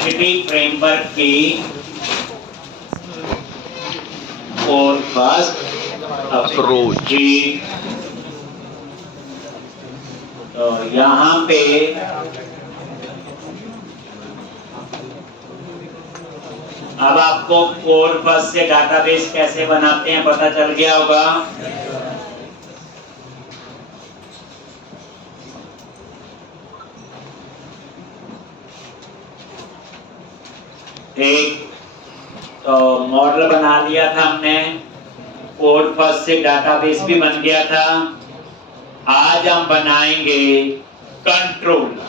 Entity framework की और first approach. तो यहाँ पे अब आपको कोर बस से डाटाबेस कैसे बनाते हैं पता चल गया होगा। एक तो मॉडल बना लिया था हमने, कोड फर्स्ट से डाटाबेस भी बन गया था। आज हम बनाएंगे कंट्रोलर।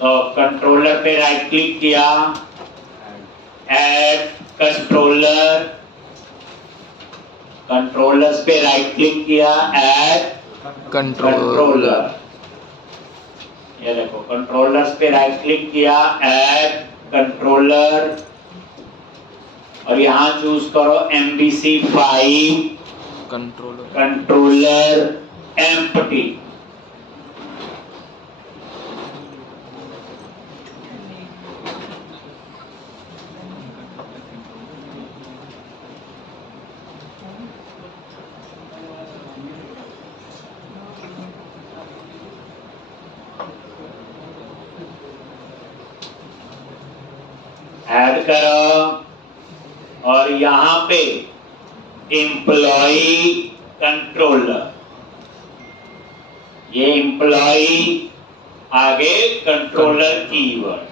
तो कंट्रोलर पे राइट क्लिक किया, ऐड कंट्रोलर, कंट्रोलर्स पे राइट क्लिक किया, ऐड कंट्रोलर। ये देखो कंट्रोलर्स पे राइट क्लिक किया, ऐड कंट्रोलर, और यहाँ चूज करो MVC5 कंट्रोलर एम्प्टी। ऐड करो और यहाँ पे एम्प्लॉई कंट्रोलर, ये एम्प्लॉई आगे controller keyword,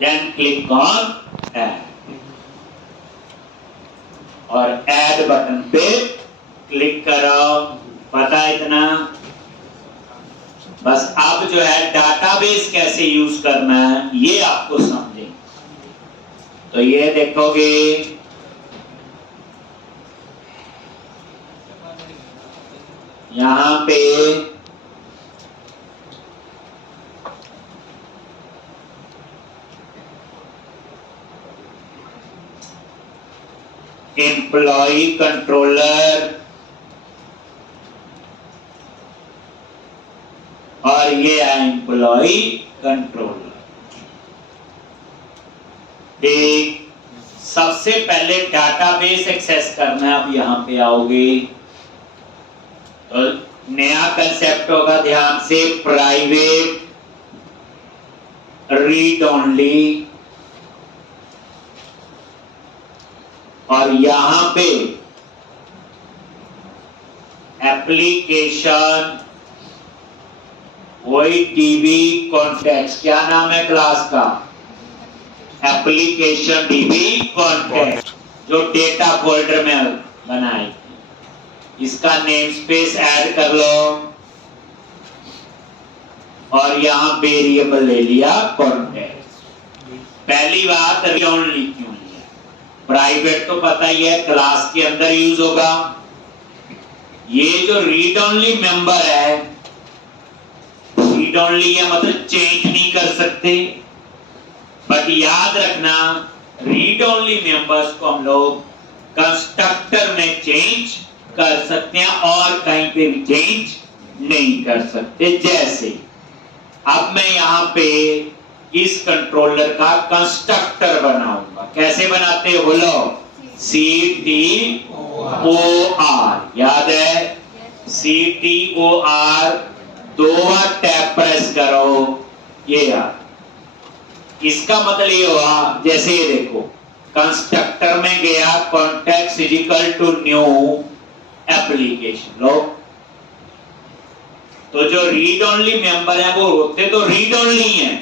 then click on add और ऐड बटन पे क्लिक करो। पता है इतना? बस अब जो है डाटाबेस कैसे यूज करना है ये आपको समझे। तो ये देखोगे यहां पे एम्प्लॉई कंट्रोलर और ये है एम्प्लॉई कंट्रोलर। एक सबसे पहले डाटाबेस एक्सेस करना है। अब यहां पे आओगे तो नया कंसेप्ट होगा, ध्यान से, प्राइवेट रीड ओनली, और यहां पे एप्लीकेशन वही डीबी कॉन्टेक्स्ट। क्या नाम है क्लास का? एप्लीकेशन डीबी कॉन्टेक्स्ट, जो डेटा फोल्डर में बनाई। इसका नेम स्पेस ऐड कर लो और यहां वेरिएबल ले लिया कॉन्टेक्स्ट। पहली बात रीड ओनली क्यों लिया? प्राइवेट तो पता ही है क्लास के अंदर यूज होगा। ये जो रीड ओनली मेंबर है, रीड ओनली है मतलब चेंज नहीं कर सकते, बट याद रखना रीड ओनली मेंबर्स को हम लोग कंस्ट्रक्टर में चेंज कर सकते हैं और कहीं पे भी चेंज नहीं कर सकते। जैसे अब मैं यहां पे इस कंट्रोलर का कंस्ट्रक्टर बनाऊंगा। कैसे बनाते हो बोलो? CTOR, याद है? CTOR, 2 बार टैब प्रेस करो। ये यार इसका मतलब ये हुआ, जैसे ये देखो कंस्ट्रक्टर में गया, context is equal to new application. लो तो जो रीड ओनली मेंबर है वो होते तो रीड ओनली हैं,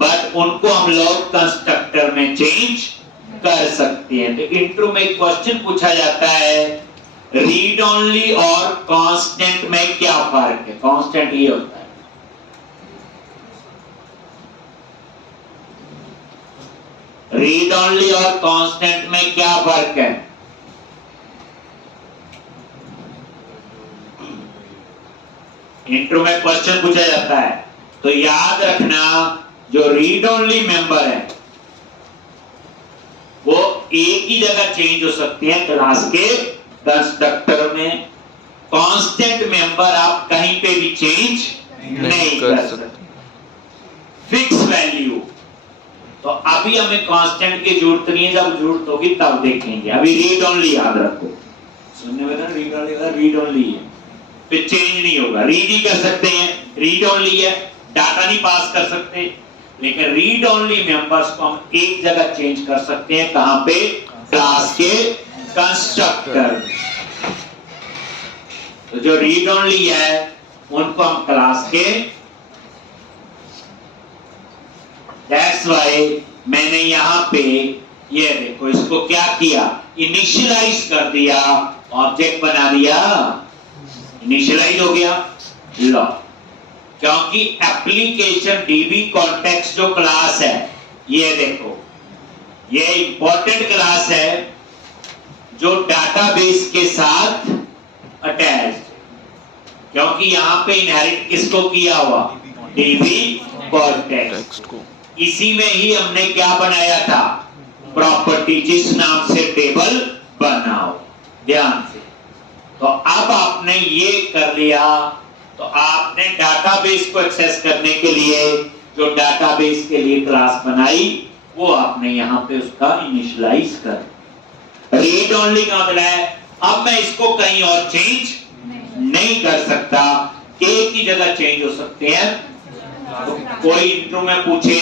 बट उनको हम लोग कंस्ट्रक्टर में चेंज कर सकते हैं। तो इंट्रो में एक क्वेश्चन पूछा जाता है, रीड ओनली और कांस्टेंट में क्या फर्क है? कांस्टेंट ये होता है रीड ओनली और कांस्टेंट में क्या फर्क है? इंट्रो में क्वेश्चन पूछा जाता है, तो याद रखना जो रीड ओनली मेंबर है वो एक ही जगह चेंज हो सकती है क्लास के कंस्ट्रक्टर में। कांस्टेंट मेंबर आप कहीं पे भी चेंज नहीं कर सकते। फिक्स वैल्यू, तो अभी हमें कांस्टेंट की जरूरत नहीं है, जब जरूरत होगी तब देखेंगे। अभी रीड ओनली याद रखो, सुनने में तो रीड ओनली है, फिर चेंज नहीं होगा। रीड ही कर सकते हैं, रीड ओनली है, डाटा नहीं पास कर सकते, लेकिन रीड ओनली मेंबर्स को हम एक जगह चेंज कर सकते हैं। कहां पे? क्लास के कंस्ट्रक्टर। तो जो रीड ओनली है उनको हम क्लास के, दैट्स वाई मैंने यहां पे ये देखो इसको क्या किया, इनिशियलाइज कर दिया, ऑब्जेक्ट बना दिया, इनिशियलाइज हो गया। लो, क्योंकि एप्लीकेशन डीबी कॉन्टेक्स्ट जो क्लास है, ये देखो ये इंपॉर्टेंट क्लास है जो डाटाबेस के साथ अटैच्ड, क्योंकि यहां पे इनहेरिट किसको किया हुआ? डीबी कॉन्टेक्स्ट को। इसी में ही हमने क्या बनाया था? प्रॉपर्टी, जिस नाम से टेबल बनाओ, ध्यान से। तो अब आपने ये कर लिया, तो आपने डाटाबेस को एक्सेस करने के लिए जो डाटाबेस के लिए क्लास बनाई, वो आपने यहां पे उसका इनिशियलाइज कर। रीड ओनली का मतलब है अब मैं इसको कहीं और चेंज नहीं कर सकता, एक ही जगह चेंज हो सकते हैं। तो कोई इंट्रो में पूछे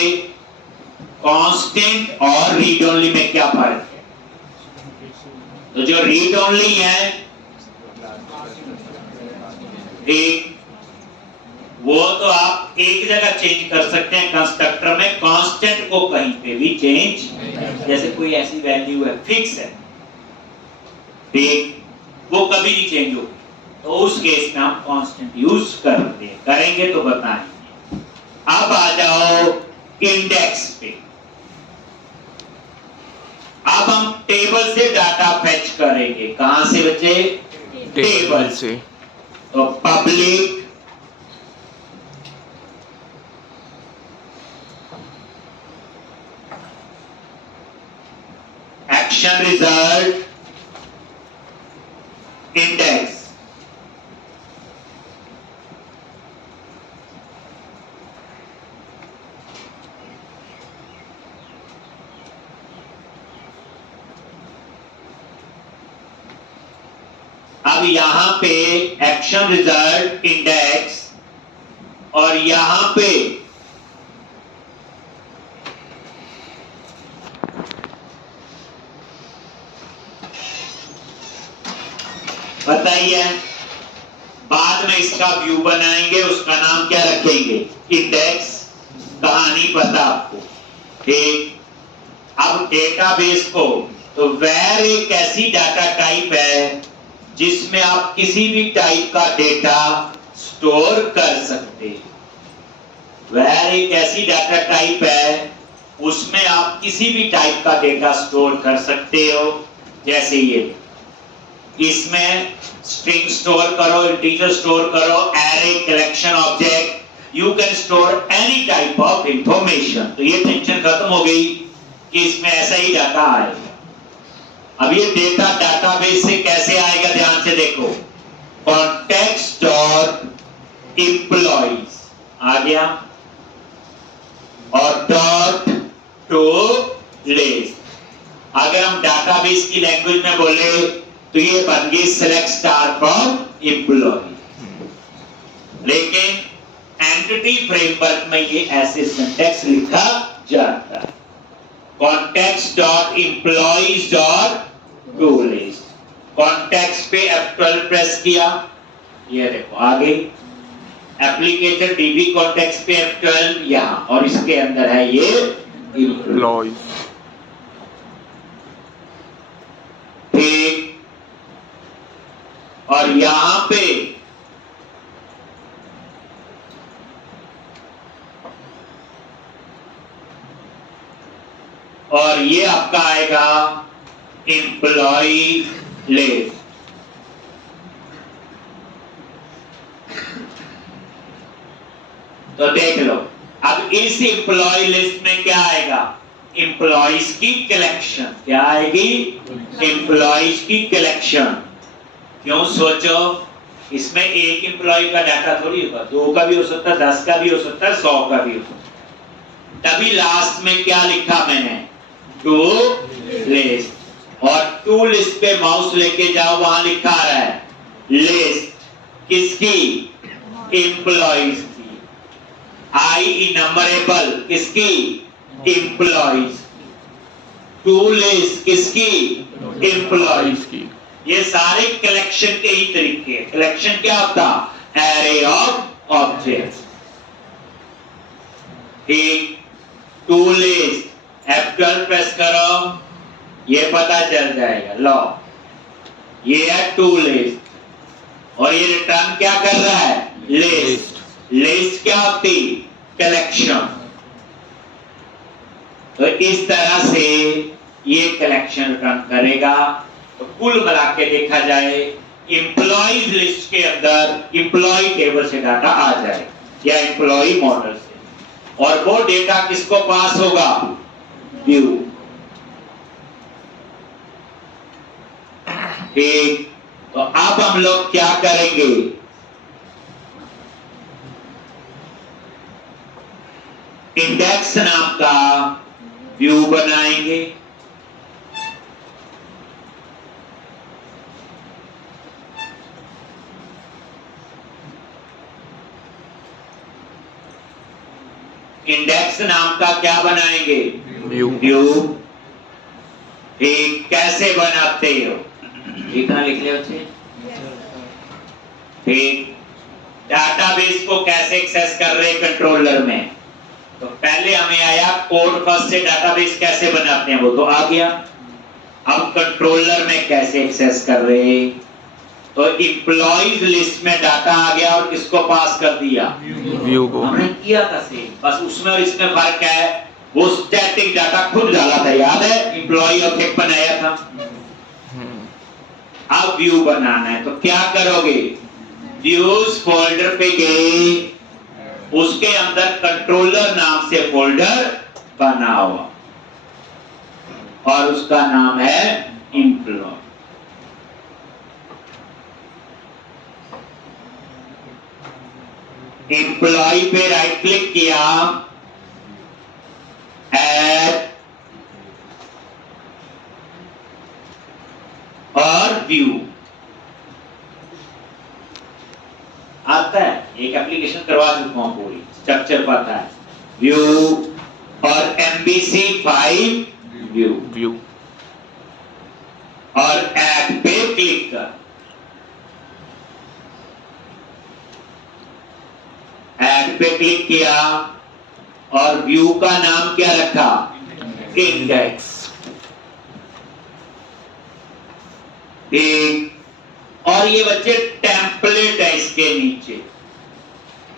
कांस्टेंट और रीड ओनली में क्या फर्क है, तो जो रीड ओनली है एक, वो तो आप एक जगह चेंज कर सकते हैं कंस्ट्रक्टर में, कांस्टेंट को कहीं पे भी चेंज, जैसे कोई ऐसी वैल्यू है फिक्स है, ठीक, वो कभी नहीं चेंज होगी, तो उस केस में हम कांस्टेंट यूज करते हैं, करेंगे तो बताएंगे। अब आ जाओ इंडेक्स पे। अब हम टेबल से डाटा फेच करेंगे, कहां से बच्चे? टेबल से। तो पब्लिक एक्शन रिजल्ट इंडेक्स, अब यहां पे एक्शन रिजल्ट इंडेक्स, और यहां पे बताइए, बाद में इसका व्यू बनाएंगे, उसका नाम क्या रखेंगे? इंडेक्स। कहानी पता आपको, ठीक। अब डेटाबेस को, तो वेर एक ऐसी डाटा टाइप है जिसमें आप किसी भी टाइप का डेटा स्टोर कर सकते हैं। वेर एक ऐसी डाटा टाइप है उसमें आप किसी भी टाइप का डेटा स्टोर कर सकते हो, जैसे ये इसमें स्ट्रिंग स्टोर करो, इंटीजर स्टोर करो, array, collection, object, you can store any type of information. तो ये टेंशन खत्म हो गई कि इसमें ऐसा ही डाटा आएगा। अब ये डेटा डाटाबेस से कैसे आएगा, ध्यान से देखो, कॉन्टेक्स्ट डॉट एम्प्लॉइज आ गया और डॉट टू लिस्ट। अगर हम डाटाबेस की लैंग्वेज में बोले तो ये बन गई सिलेक्ट स्टार फ्रॉम एम्प्लॉय, लेकिन एंटिटी फ्रेमवर्क में ये ऐसे सिंटैक्स लिखा जाता है, context dot employees dot to list. Context पे F12 प्रेस किया, ये देखो आगे एप्लीकेशन डीबी कॉन्टेक्स्ट पे F12 यहां, और इसके अंदर है ये एम्प्लॉय, ठीक। और यहां पे और ये आपका आएगा एम्प्लॉय लिस्ट। तो देख लो, अब इस एम्प्लॉय लिस्ट में क्या आएगा? एम्प्लॉइज की कलेक्शन। क्या आएगी? एम्प्लॉइज की कलेक्शन। क्यों? सोचो, इसमें एक एम्प्लॉय का डाटा थोड़ी होगा, 2 का भी हो सकता है, 10 का भी हो सकता है, 100 का भी हो सकता है। तभी लास्ट में क्या लिखा मैंने, टू लिस्ट, और टू लिस्ट पे माउस लेके जाओ, वहां लिखा आ रहा है लिस्ट किसकी, एम्प्लॉइज की। आई इनमरेबल किसकी, एम्प्लॉइज। टू लिस्ट किसकी, एम्प्लॉइज की। ये सारे कलेक्शन के ही तरीके हैं। कलेक्शन क्या होता, एरे ऑफ ऑब्जेक्ट्स। एक टू लिस्ट, F12 प्रेस करो, ये पता चल जाएगा। लो ये है टू लिस्ट, और ये रिटर्न क्या कर रहा है, लिस्ट। लिस्ट क्या होती, कलेक्शन। तो इस तरह से ये कलेक्शन रिटर्न करेगा। तो कुल मिला के देखा जाए, एम्प्लॉइज लिस्ट के अंदर एम्प्लॉय टेबल से डाटा आ जाए या एम्प्लॉय मॉडल से, और वो डेटा किसको पास होगा, व्यू। ठीक, तो अब हम लोग क्या करेंगे, इंडेक्स नाम का व्यू बनाएंगे। इंडेक्स नाम का क्या बनाएंगे, व्यू। ठीक, कैसे बनाते हो, लिखना लिख ले बच्चे। ठीक, डाटाबेस को कैसे एक्सेस कर रहे कंट्रोलर में, तो पहले हमें आया कोड फर्स्ट से डाटाबेस कैसे बनाते हैं, वो तो आ गया। अब कंट्रोलर में कैसे एक्सेस कर रहे, तो एम्प्लॉइज लिस्ट में डाटा आ गया और किसको पास कर दिया, व्यू को। हमने किया था सेम, बस उसमें और इसमें फर्क है, वो स्टैटिक डाटा खुद डाला था, याद है, एम्प्लॉय ऑब्जेक्ट बनाया था। अब व्यू बनाना है, तो क्या करोगे, व्यूज फोल्डर पे गए, उसके अंदर कंट्रोलर नाम से फोल्डर बनाओ, और उसका नाम है एम्प्लॉय। एम्प्लॉय पे राइट क्लिक किया, ऐड और व्यू आता है। एक एप्लीकेशन करवा चुका हूं, पूरी स्ट्रक्चर पता है, व्यू और MVC फाइल व्यू, और ऐड पे क्लिक कर, ऐड पे क्लिक किया, और व्यू का नाम क्या रखा, इंडेक्स। एक, और ये बच्चे टेम्पलेट है, इसके नीचे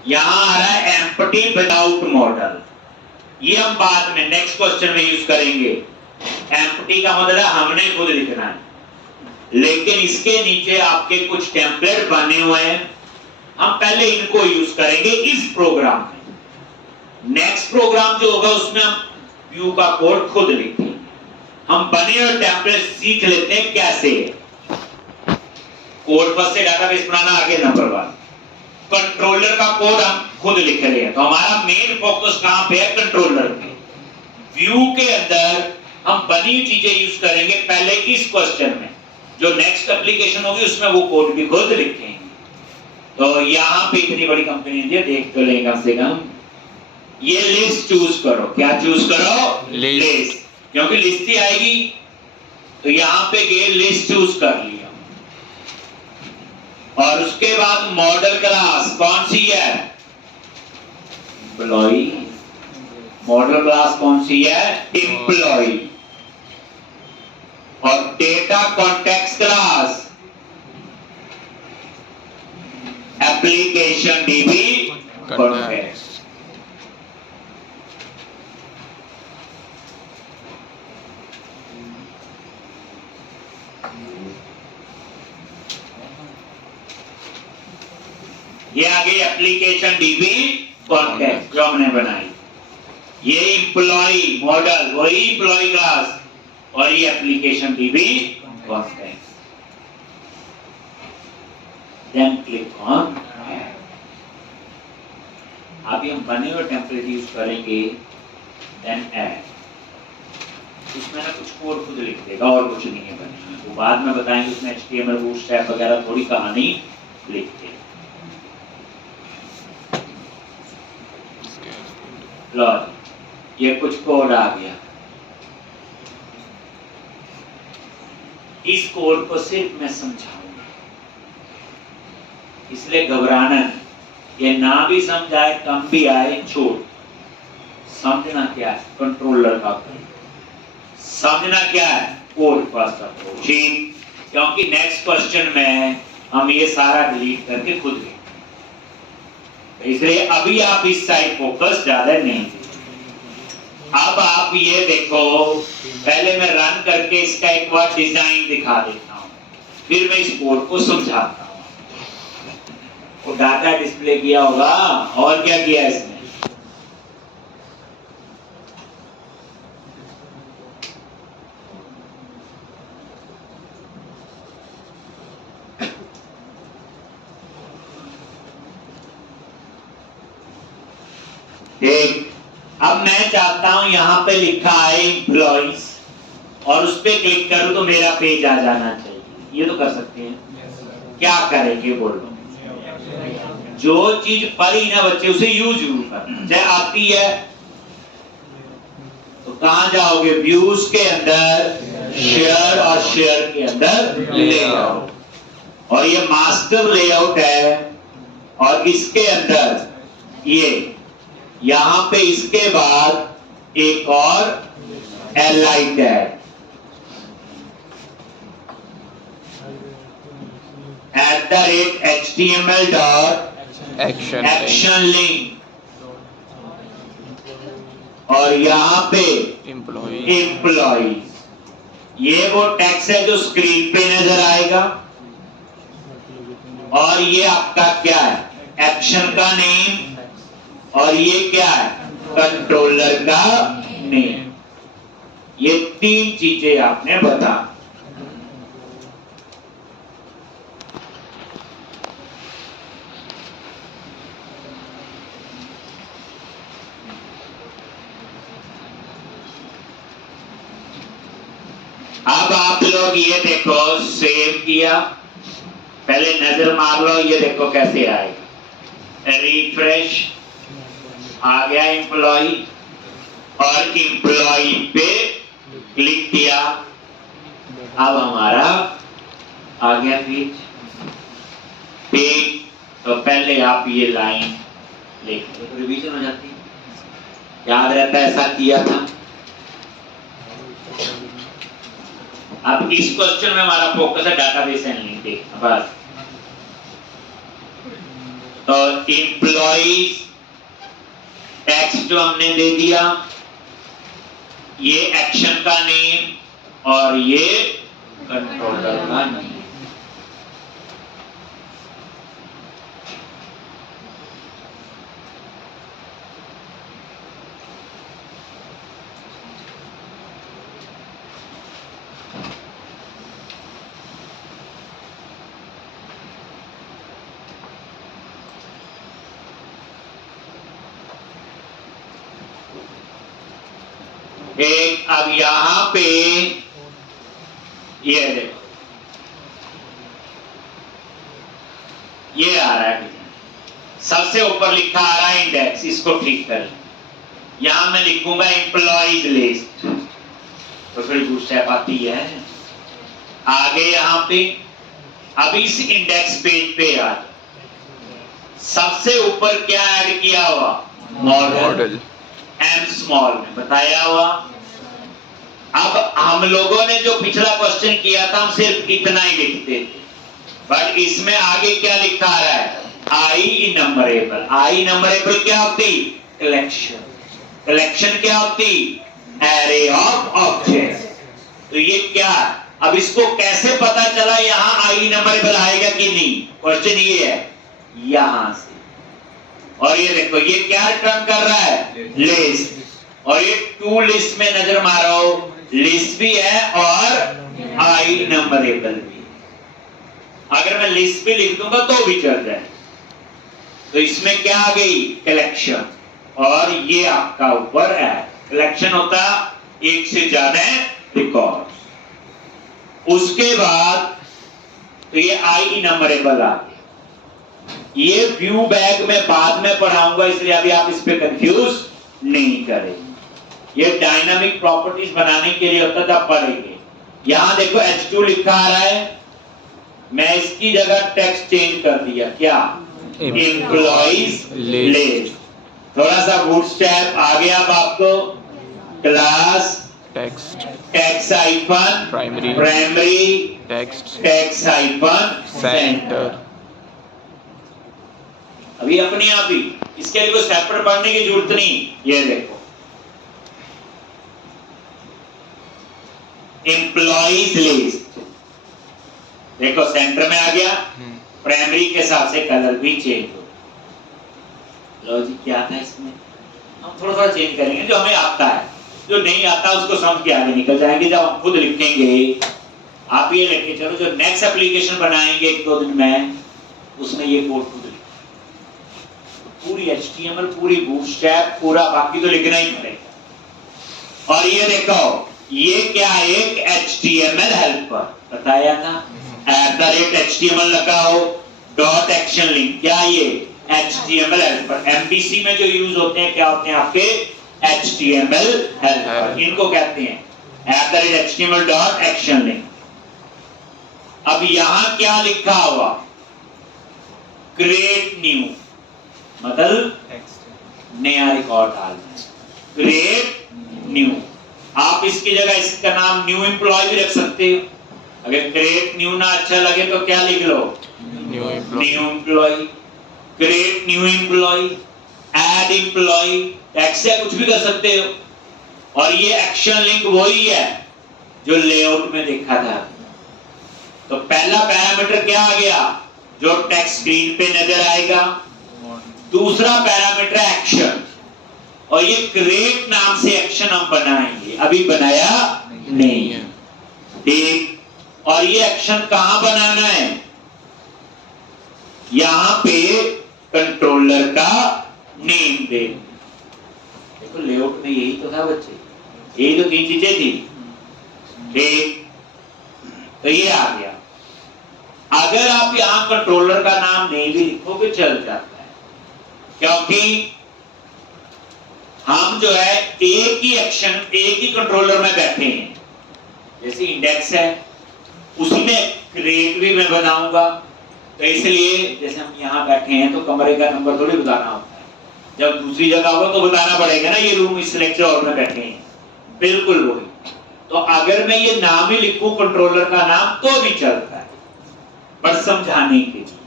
यहां आ रहा है एम्प्टी विदाउट मॉडल। ये हम बाद में नेक्स्ट क्वेश्चन में यूज करेंगे। एम्प्टी का मतलब हमने खुद लिखना है, लेकिन इसके नीचे आपके कुछ टेम्पलेट बने हुए हैं, हम पहले इनको यूज करेंगे इस प्रोग्राम में। नेक्स्ट प्रोग्राम जो होगा उसमें हम व्यू का कोड खुद लिखेंगे। हम बने हुए टेम्पलेट सीख लेते हैं कैसे। कोड फर्स्ट से डाटाबेस बनाना आगे नंबर 1, कंट्रोलर का कोड हम खुद लिख रहे हैं, तो हमारा मेन फोकस कहां पे है, कंट्रोलर पे। व्यू के अंदर हम बनी चीजें यूज करेंगे पहले इस क्वेश्चन में, जो नेक्स्ट एप्लीकेशन होगी उसमें वो कोड भी खुद लिखेंगे। तो यहां पे इतनी बड़ी कंपनी है, देख तो लेंगे कम से कम। ये लिस्ट चूज करो, क्या चूज करो, लिस्ट, क्योंकि लिस्ट ही आएगी। तो यहां पे गए, लिस्ट चूज कर लिया, और उसके बाद मॉडल क्लास कौन सी है, एम्प्लॉय। मॉडल क्लास कौन सी है, एम्प्लॉय। और data context class application DB context. ये आगे एप्लीकेशन डीबी कॉन्टेक्स्ट जो हमने बनाई, ये एम्प्लॉय मॉडल वही एम्प्लॉय क्लास, और ये application DB context. Then click on. अभी हम बने हुए टेम्पलेट यूज करेंगे देन ऐड। उसमें ना कुछ कोड खुद लिख देगा और कुछ नहीं है बनने में, वो बाद में बताएंगे उसमें HTML बूटस्ट्रैप वगैरह थोड़ी कहानी लिखते हैं। लो ये कुछ कोड आ गया, इस कोड को सिर्फ मैं समझाऊंगा, इसलिए घबराना नहीं, ये ना भी समझाए कम भी आए छोड़, समझना क्या है कंट्रोलर का काम, समझना क्या है कोड फर्स्ट अप्रोच, ठीक, क्योंकि नेक्स्ट क्वेश्चन में हम ये सारा डिलीट करके खुद लिखेंगे, इसलिए अभी आप इस साइड फोकस ज्यादा नहीं दीजिए। अब आप ये देखो, पहले मैं रन करके इसका एक बार डिजाइन दिखा देता हूं, फिर मैं इस कोड को समझाता हूं। वो डाटा डिस्प्ले किया होगा और क्या किया इसने, ठीक। अब मैं चाहता हूं यहां पे लिखा है एम्प्लॉइज और उस पे क्लिक करूं तो मेरा पेज आ जाना चाहिए, ये तो कर सकते हैं। क्या करेंगे बोलो, जो चीज पढ़ी ना बच्चे उसे यूज करना, चाहे आती है तो कहां जाओगे, व्यूज के अंदर शेयर और शेयर के अंदर लेआउट, और ये मास्टर लेआउट है, और इसके अंदर ये यहां पे इसके बाद एक और एलआई टैग, @html.action लिंक, और यहां पे एम्प्लॉइज, ये वो टेक्स्ट है जो स्क्रीन पे नजर आएगा, और ये आपका क्या है एक्शन का नेम, और ये क्या है कंट्रोलर का नेम। ये तीन चीजें आपने बता, अब आप लोग ये देखो, सेव किया, पहले नजर मार लो, ये देखो कैसे आएगा, रिफ्रेश आ गया एम्प्लॉय, और एम्प्लॉय पे क्लिक किया, अब हमारा आ गया पेज। तो पहले आप ये लाइन लिख तो रिवीजन हो जाती है, याद रहता है ऐसा किया था। अब इस क्वेश्चन में हमारा फोकस है डाटाबेस एनालिटिक्स देखना बस। तो एम्प्लॉइज टेक्स्ट जो हमने दे दिया, ये एक्शन का नेम और ये कंट्रोलर का नेम। एक अब यहां पे ये देखो, ये आ रहा है सबसे ऊपर लिखा आ रहा है इंडेक्स, इसको ठीक कर, यहां मैं लिखूंगा एम्प्लॉइज लिस्ट, तो फिर बूटस्ट्रैप आती है आगे यहां पे। अब इस इंडेक्स पेज पे आ सबसे ऊपर क्या ऐड किया हुआ, मॉडल एम स्मॉल में बताया हुआ। अब हम लोगों ने जो पिछला क्वेश्चन किया था हम सिर्फ इतना ही लिखते थे, बट इसमें आगे क्या लिखा आ रहा है, आई नंबरेबल। आई नंबरेबल क्या होती, कलेक्शन। कलेक्शन क्या होती, एरे ऑफ ऑब्जेक्ट्स। तो ये क्या, अब इसको कैसे पता चला यहां आई नंबरेबल आएगा कि नहीं, क्वेश्चन ये है यहां से। और ये देखो ये क्या रिटर्न कर रहा है, लिस्ट, और ये टू लिस्ट में नजर मारो, लिस्ट भी है और आई नंबरेबल भी। अगर मैं लिस्ट भी लिख दूंगा तो भी चल जाए। तो इसमें क्या आ गई, कलेक्शन, और ये आपका ऊपर है सिलेक्शन होता एक से ज्यादा रिकॉर्ड। उसके बाद तो ये आई इनमरेबल आ गया। ये व्यू बैग में बाद में पढ़ाऊंगा, इसलिए अभी आप इस पे कंफ्यूज नहीं करेंगे। ये डायनामिक प्रॉपर्टीज बनाने के लिए होता था, पढ़ेंगे। यहां देखो H2 लिखा आ रहा है, मैं इसकी जगह टेक्स्ट चेंज कर दिया, क्या एम्प्लॉइज लिस्ट। थोड़ा सा बूटस्ट्रैप आ गया अब आपको। Class text hyphen primary text hyphen centre. अभी अपने आप ही, इसके लिए कोई सेपरेट पढ़ने की जरूरत नहीं। ये देखो एम्प्लॉइज लिस्ट, देखो सेंटर में आ गया। प्राइमरी के हिसाब से कलर भी चेंज हो। लॉजिक क्या था इसमें, हम थोड़ा थोड़ा चेंज करेंगे जो हमें आता है। जो नहीं आता उसको समझ के आगे निकल जाएंगे। जब हम खुद लिखेंगे, आप ये लिख के चलो, जो नेक्स्ट एप्लीकेशन बनाएंगे एक दो दिन में, उसमें ये कोड खुद पूरी HTML, पूरी बूटस्ट्रैप, पूरा बाकी तो लिखना ही पड़ेगा। और ये देखो, ये क्या, एक HTML हेल्पर बताया था, @HTML लगा हो, डॉट एक्शन लिंक, क्या ये HTML हेल्पर। MVC में जो यूज होते हैं क्या होते हैं आपके HTML हेल्पर, इनको कहते हैं @HTML डॉट एक्शन लिंक। अब यहां क्या लिखा हुआ, क्रिएट न्यू, मतलब नया रिकॉर्ड डालना, क्रिएट न्यू। आप इसकी जगह इसका नाम न्यू एम्प्लॉय भी रख सकते हो। अगर क्रिएट न्यू ना अच्छा लगे तो क्या लिख लो, new employee. Create new employee, add employee, ऐसे कुछ भी कर सकते हो। और ये एक्शन लिंक वही है जो लेआउट में देखा था। तो पहला पैरामीटर क्या आ गया, जो टेक्स्ट स्क्रीन पे नजर आएगा। दूसरा पैरामीटर एक्शन, और ये क्रिएट नाम से एक्शन हम बनाएंगे, अभी बनाया नहीं है, ठीक। और ये एक्शन कहां बनाना है, यहां पे कंट्रोलर का नेम दे। देखो लेआउट में यही तो था बच्चे, यही तो तीन चीजें थी, ठीक। तो ये आ गया। अगर आप यहां कंट्रोलर का नाम नहीं भी लिखोगे चल जाता है, क्योंकि हम जो है एक ही एक्शन, एक ही कंट्रोलर में बैठे हैं। जैसे इंडेक्स है, उसी में क्रिएट भी मैं बनाऊंगा। तो इसलिए जैसे हम यहां बैठे हैं तो कमरे का नंबर थोड़ी बताना होता है, जब दूसरी जगह होगा तो बताना पड़ेगा ना, ये रूम इस लेक्चर हॉल में बैठे हैं, बिल्कुल वही। तो अगर मैं ये नाम ही लिखूं कंट्रोलर का नाम तो भी चलता है, पर समझाने के लिए।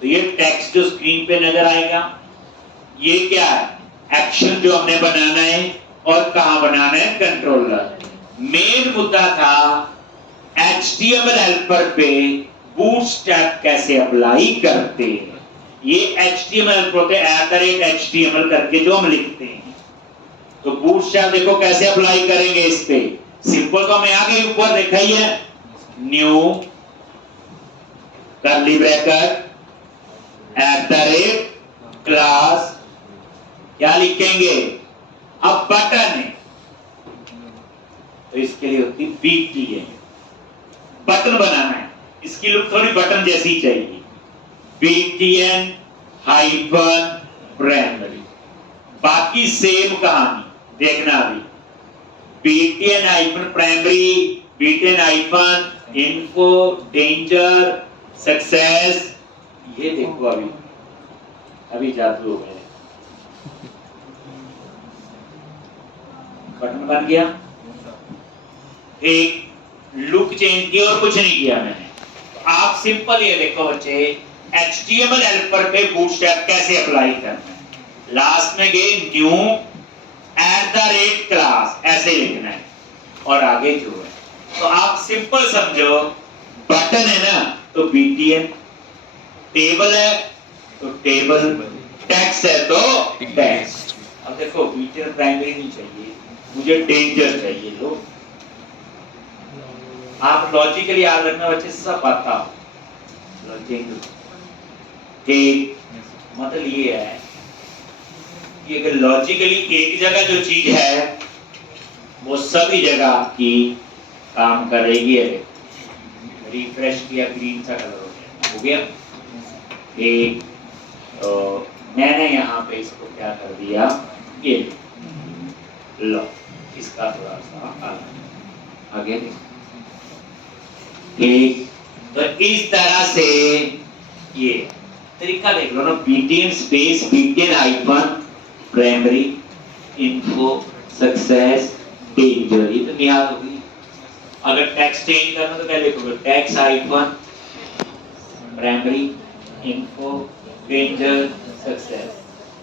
तो ये टेक्स्ट जो स्क्रीन पे नजर आएगा, ये क्या है, एक्शन जो हमने बनाना है, और कहां बनाना है, कंट्रोलर। मेन मुद्दा था HTML हेल्पर पे बूटस्ट्रैप कैसे अप्लाई करते हैं। ये HTML हेल्पर पे @HTML करके जो हम लिखते हैं, तो बूटस्ट्रैप देखो कैसे अप्लाई करेंगे इस पे। सिंपल तो हमें आगे ऊपर देखा ही है, न्यू कर्ली ब्रैकेट @क्लास, क्या लिखेंगे, अब बटन है तो इसके लिए होती BTN, बटन बनाना है, इसकी लुक थोड़ी बटन जैसी चाहिए। BTN हाइफन प्राइमरी, बाकी सेम कहानी देखना। अभी BTN hyphen primary, BTN hyphen info, danger, success, ये देखो अभी जादू हो गया, बटन बन गया, एक लुक चेंज किया और कुछ नहीं किया मैंने। आप सिंपल ये देखो बच्चे, HTML हेल्पर पे बूटस्ट्रैप कैसे अप्लाई करना है। लास्ट में गए न्यू @क्लास, ऐसे लिखना है, और आगे जो है। तो आप सिंपल समझो, बटन है ना तो BTN, टेबल है तो टेबल, टेक्स्ट है तो टेक्स्ट। अब देखो BTN प्राइमरी नहीं चाहिए, मुझे डेंजर चाहिए। लो आप लॉजिकली याद रखना बच्चे, सब पता एक मतलब ये है कि अगर लॉजिकली एक जगह जो चीज है वो सभी जगह आपकी काम करेगी। रिफ्रेश किया, ग्रीन सा कलर हो गया। एक तो मैंने यहाँ पे इसको क्या कर दिया, ये लो, इसका थोड़ा सा आगे ठीक। तो इस तरह से ये तरीका देख लो ना, BTN space BTN hyphen primary info success danger, ये तो याद होगी। अगर टेक्स्ट चेंज करना तो क्या लिखोगे, text hyphen primary info danger success.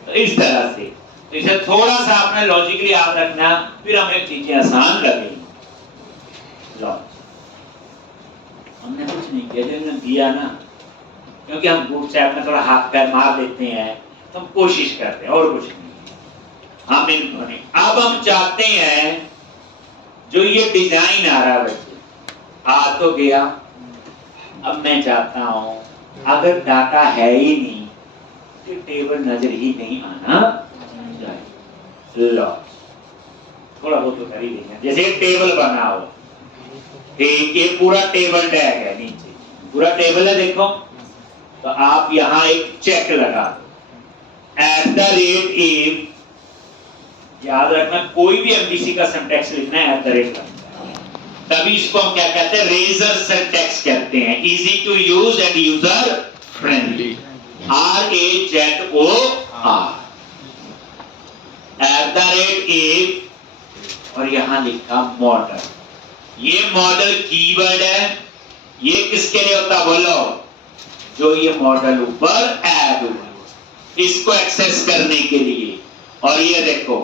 तो इस तरह से, तो इसे थोड़ा सा आपने लॉजिकली याद रखना, फिर हमें चीजें आसान लगेंगी। लो, हमने कुछ नहीं किया, जो दिया ना, क्योंकि हम ग्रुप चैट में थोड़ा हाथ पैर मार देते हैं, तो हम कोशिश करते हैं और कुछ नहीं। हम इनको नहीं, अब हम चाहते हैं जो ये डिजाइन आ रहा है बच्चे, आ तो गया। अब मैं चाहता हूं अगर डाटा है ही नहीं तो टेबल नजर ही नहीं आना चाहिए। लो, थोड़ा बहुत तो कर ही देंगे, जैसे टेबल बना हो, एक ये पूरा टेबल टैग है, नीचे पूरा टेबल है देखो, तो आप यहां एक चेक लगा दो, @ याद रखना, कोई भी एमडीसी का सिंटैक्स लिखना है @ लगता है, तभी इसको हम क्या कहते हैं, रेजर सिंटैक्स कहते हैं, easy to use and user friendly, RAZOR @ और यहां लिखा मॉडल। ये मॉडल कीवर्ड है, ये किसके लिए होता बोलो, जो ये मॉडल ऊपर ऐड हुआ, इसको एक्सेस करने के लिए। और ये देखो,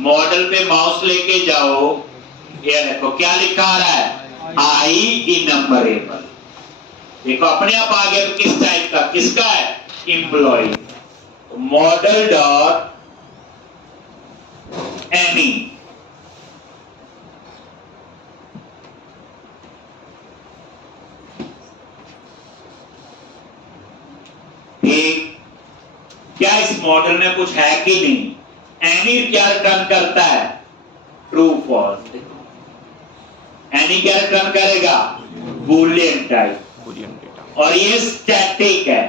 मॉडल पे माउस लेके जाओ, ये देखो क्या लिखा आ रहा है, आई इनम्बरेबल। देखो अपने आप आ गया, किस टाइप का, किसका है, एम्प्लॉय। मॉडल डॉट एनी, ठीक, क्या इस मॉडल में कुछ है कि नहीं, एनी क्या रिटर्न करता है, ट्रू फॉल्स। एनी क्या रिटर्न करेगा, बूलियन टाइप, और ये स्टैटिक है,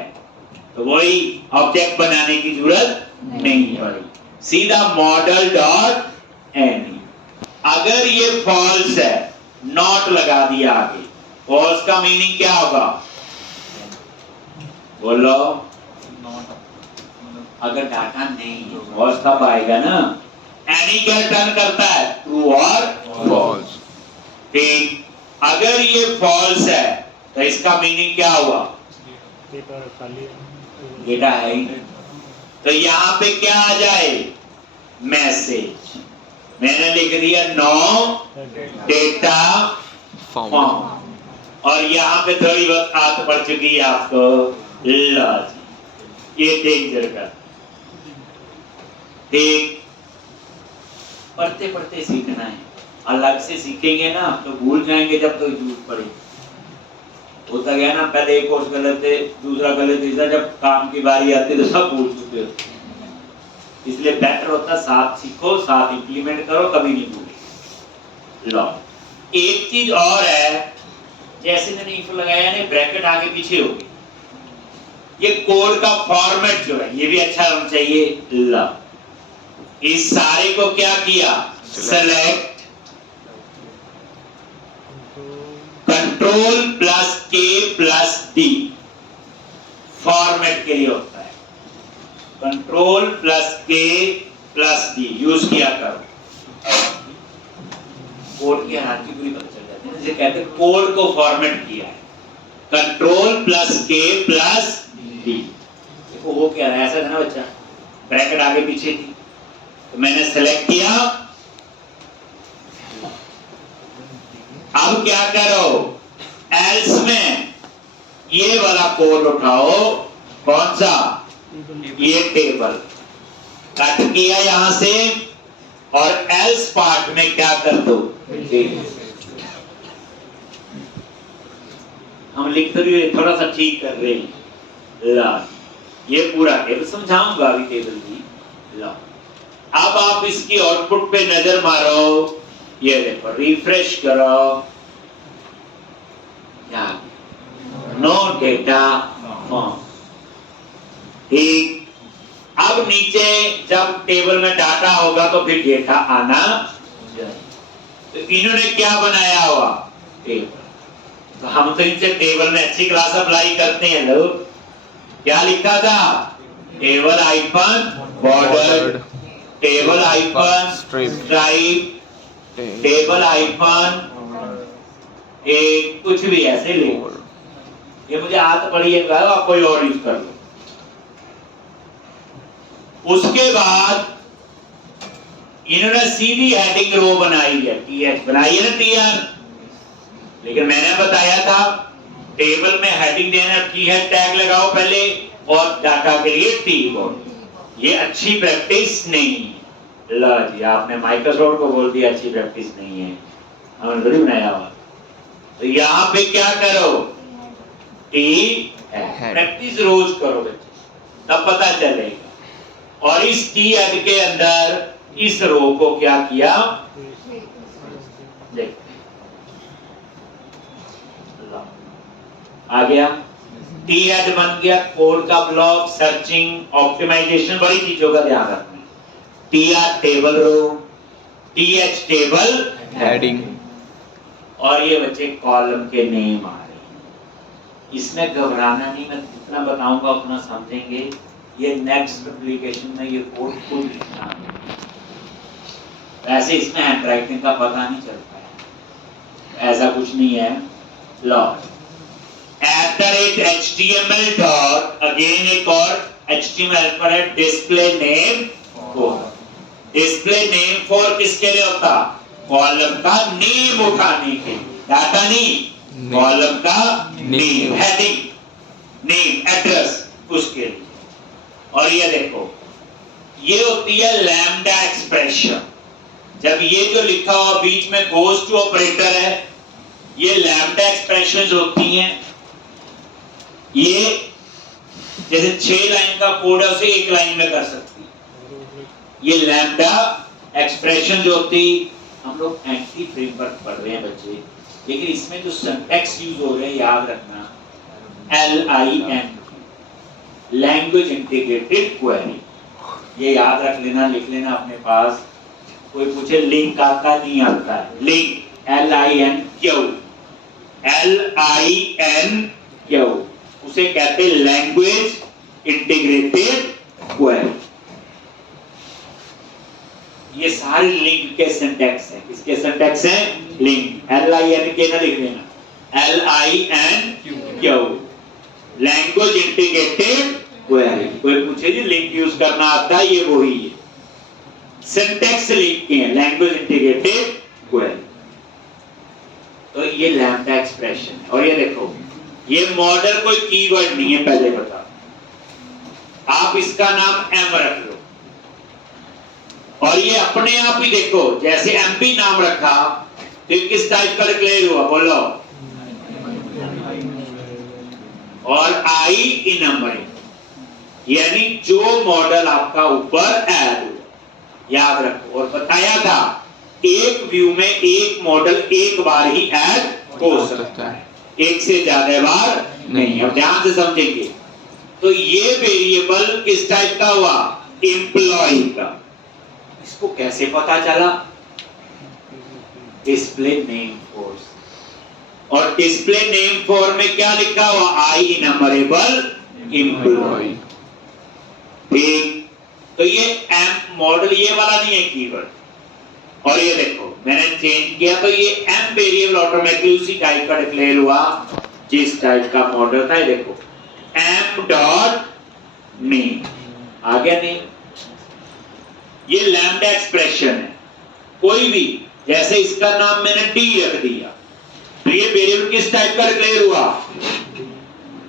तो वही ऑब्जेक्ट बनाने की जरूरत नहीं है, सीधा मॉडल डॉट एनी। अगर ये फॉल्स है, नॉट लगा दिया आगे, फॉल्स का मीनिंग क्या होगा बोलो, अगर डाटा नहीं है, फॉल्स कब आएगा ना, एनी क्या रिटर्न करता है, ट्रू और फॉल्स। ठीक, अगर ये फॉल्स है तो इसका मीनिंग क्या हुआ, डेटा है ही नहीं, तो यहां पे क्या आ जाए, मैसेज। मैंने लिख दिया नो डेटा फाउंड, और यहां पे थोड़ी बहुत आदत पड़ चुकी है आपको, लॉजिक, ये डेंजर का। ठीक, पढ़ते पढ़ते सीखना है, अलग से सीखेंगे ना तो भूल जाएंगे जब तो जरूरत पड़े। होता गया ना, पहले एक कोर्स कर लेते, दूसरा कर लेते, तीसरा, जब काम की बारी आती तो सब भूल चुके हो। इसलिए बेटर होता साथ सीखो, साथ इंप्लीमेंट करो, कभी नहीं भूले। लो, एक चीज और है, जैसे मैंने इफ लगाया ना, ब्रैकेट आगे पीछे हो गई, ये कोड का फॉर्मेट जो है ये भी अच्छा होना चाहिए। लो, इस सारे को क्या किया, सेलेक्ट, कंट्रोल +K+D फॉर्मेट के लिए होता है, कंट्रोल +K+D यूज किया करो, कोड की हाथ की पूरी पता चल जाती है, जैसे कहते हैं कोड को फॉर्मेट किया है, कंट्रोल +K+D। देखो वो क्या है, ऐसा था ना बच्चा, ब्रैकेट आगे पीछे थी, तो मैंने सेलेक्ट किया। अब क्या करो, एल्स में ये वाला कोड उठाओ, कौन सा, ये टेबल कट किया यहां से, और एल्स पार्ट में क्या कर दो, हम लिख तो रहे, थोड़ा सा ठीक कर रहे हैं। ला, ये पूरा टेबल समझाऊंगा अभी, टेबल भी ला। अब आप इसकी आउटपुट पे नजर मारो, ये देखो रिफ्रेश करो, नो डेटा फॉर्म। ठीक, अब नीचे जब टेबल में डाटा होगा तो फिर डेटा आना चाहिए। तो इन्होंने क्या बनाया हुआ टेबल, तो हम तो इनसे टेबल में अच्छी क्लास अप्लाई करते हैं लोग। क्या लिखा था, table icon border, table icon stripe, table icon एक कुछ भी ऐसे लिखो। ये मुझे आदत पड़ी है, आप कोई और यूज कर लो। उसके बाद इन्होंने सीधी हेडिंग रो बनाई है, टीएच बनाई है ना टीआर। लेकिन मैंने बताया था टेबल में हेडिंग देना, की है टैग लगाओ पहले, और डाटा के लिए टी बोर्ड। ये अच्छी प्रैक्टिस नहीं है। लो जी, आपने माइक्रोसॉफ्ट को बोल दिया अच्छी प्रैक्टिस नहीं है, हमने थोड़ी बनाया हुआ। तो यहाँ पे क्या करो, टी प्रैक्टिस रोज करो बच्चे, तब पता चलेगा। और इस टी हेड के अंदर इस रो को क्या किया, देखते आ गया, टी हेड बन गया, कोड का ब्लॉक, सर्चिंग, ऑप्टिमाइजेशन, बड़ी चीजों का ध्यान रखना। T R table row, T H table heading, और ये बच्चे कॉलम के नेम आ रहे हैं। इसमें घबराना नहीं, मैं जितना बताऊंगा उतना समझेंगे। ये नेक्स्ट एप्लीकेशन में ये कोड खुद लिखना है। वैसे इसमें हैंडराइटिंग का पता नहीं चलता है, ऐसा कुछ नहीं है। लो @html डॉट, अगेन एक और HTML पर है display name for. Display name for किसके लिए होता, कॉलम का नेम उठाने के लिए, डाटा नहीं, कॉलम का नेम, हेडिंग, नेम, एड्रेस, उसके लिए। और ये देखो, ये होती है लैम्डा एक्सप्रेशन। जब ये जो लिखा हुआ बीच में गोज टू ऑपरेटर है, ये लैम्डा एक्सप्रेशंस होती हैं। ये जैसे 6 लाइन का कोड है उसे 1 लाइन में कर सकती है। ये लैम्डा एक्सप्रेशन जो होती, हम लोग एंटी फ्रेमवर्क पढ़ रहे हैं बच्चे, लेकिन इसमें जो सिंटैक्स यूज हो रहे हैं याद रखना, LIN, लैंग्वेज इंटीग्रेटेड क्वेरी। ये याद रख लेना, लिख लेना अपने पास। कोई पूछे लिंक आता नहीं आता है, लिंक LINQ, LINQ उसे कहते हैं लैंग्वेज इंटीग्रेटेड क्वेरी। ये सारे लिंक के सिंटैक्स हैं, किसके सिंटैक्स हैं, लिंक, LINK ना लिख देना, LINQ, लैंग्वेज इंटीग्रेटेड क्वेरी। कोई पूछे जी लिंक यूज करना आता है, ये वही है, सिंटैक्स लिंक के हैं, लैंग्वेज इंटीग्रेटेड क्वेरी। तो ये लैम्डा एक्सप्रेशन है। और ये देखो, ये मॉडल कोई कीवर्ड नहीं है, पहले बता, आप इसका नाम M रख लो, और ये अपने आप ही देखो, जैसे MP नाम रखा तो किस टाइप का डिक्लेयर हुआ, बोलो, और I इन नंबरिंग, यानी जो मॉडल आपका ऊपर ऐड हुआ, याद रखो। और बताया था एक व्यू में एक मॉडल एक बार ही ऐड हो सकता है, एक से ज्यादा बार नहीं। अब ध्यान से समझेंगे। तो ये वेरिएबल किस टाइप का हुआ, एम्प्लॉय का। इसको कैसे पता चला, डिस्प्ले नेम फॉर। और डिस्प्ले नेम फॉर में क्या लिखा हुआ, आई इनमरेबल एम्प्लॉय। ठीक, तो ये एम मॉडल ये वाला नहीं है कीवर्ड। और ये देखो मैंने चेंज किया, तो ये एम वेरिएबल ऑटोमेटिकली उसी टाइप का डिक्लेयर हुआ जिस टाइप का मॉडल था। ये देखो एम डॉट नेम आ गया, नेम। ये लैम्डा एक्सप्रेशन है, कोई भी, जैसे इसका नाम मैंने डी रख दिया, तो ये वेरिएबल किस टाइप का डिक्लेयर हुआ,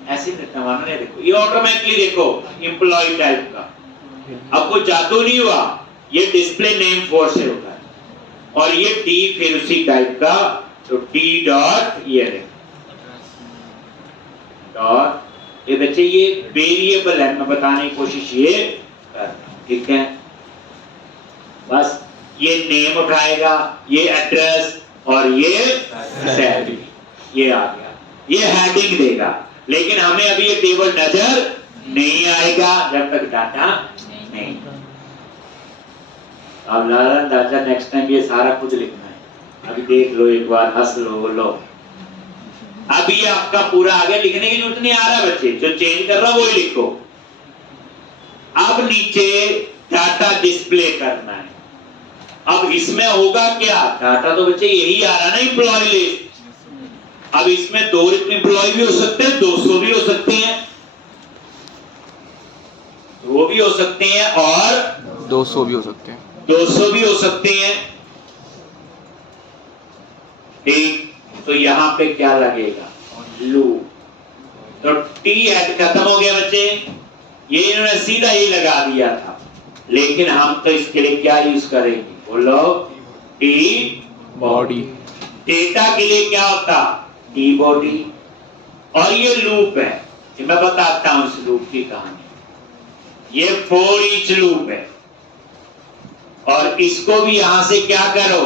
ऐसे लिखना माना। ये देखो, ये ऑटोमेटिकली देखो एम्प्लॉय टाइप का। अब कोई जादू नहीं हुआ, ये डिस्प्ले नेम फॉर से होता है। और ये टी फिर उसी टाइप का, तो टी डॉट, ये डॉट, ये बच्चे ये वेरिएबल है, मैं बताने की कोशिश ये कर, ठीक है। बस ये नेम उठाएगा, ये एड्रेस और ये सैलरी, ये आ गया, ये हेडिंग देगा। लेकिन हमें अभी ये टेबल नजर नहीं आएगा जब तक डाटा नहीं। अब लाला दादा नेक्स्ट टाइम ये सारा कुछ लिखना है। अभी देख लो एक बार, हंस लो, बोलो अभी आपका पूरा आगे लिखने की जरूरत नहीं आ रहा बच्चे, जो चेंज कर रहा वही लिखो। अब नीचे डाटा डिस्प्ले करना है। अब इसमें होगा क्या, डाटा तो बच्चे यही आ रहा ना, एम्प्लॉय लिस्ट। अब इसमें 2 एम्प्लॉय भी हो सकते हैं, 200 भी हो सकते हैं, वो भी हो सकते हैं और 200 भी हो सकते हैं, 200 भी हो सकते हैं। ठीक, तो यहां पे क्या लगेगा, लूप। तो टी एड खत्म हो गया बच्चे, ये इन्होंने सीधा ही लगा दिया था। लेकिन हम तो इसके लिए क्या यूज करेंगे, बोलो, टी बॉडी। डेटा के लिए क्या होता, टी बॉडी। और ये लूप है, मैं बताता हूं इस लूप की कहानी। ये फॉर ईच लूप है, और इसको भी यहां से क्या करो,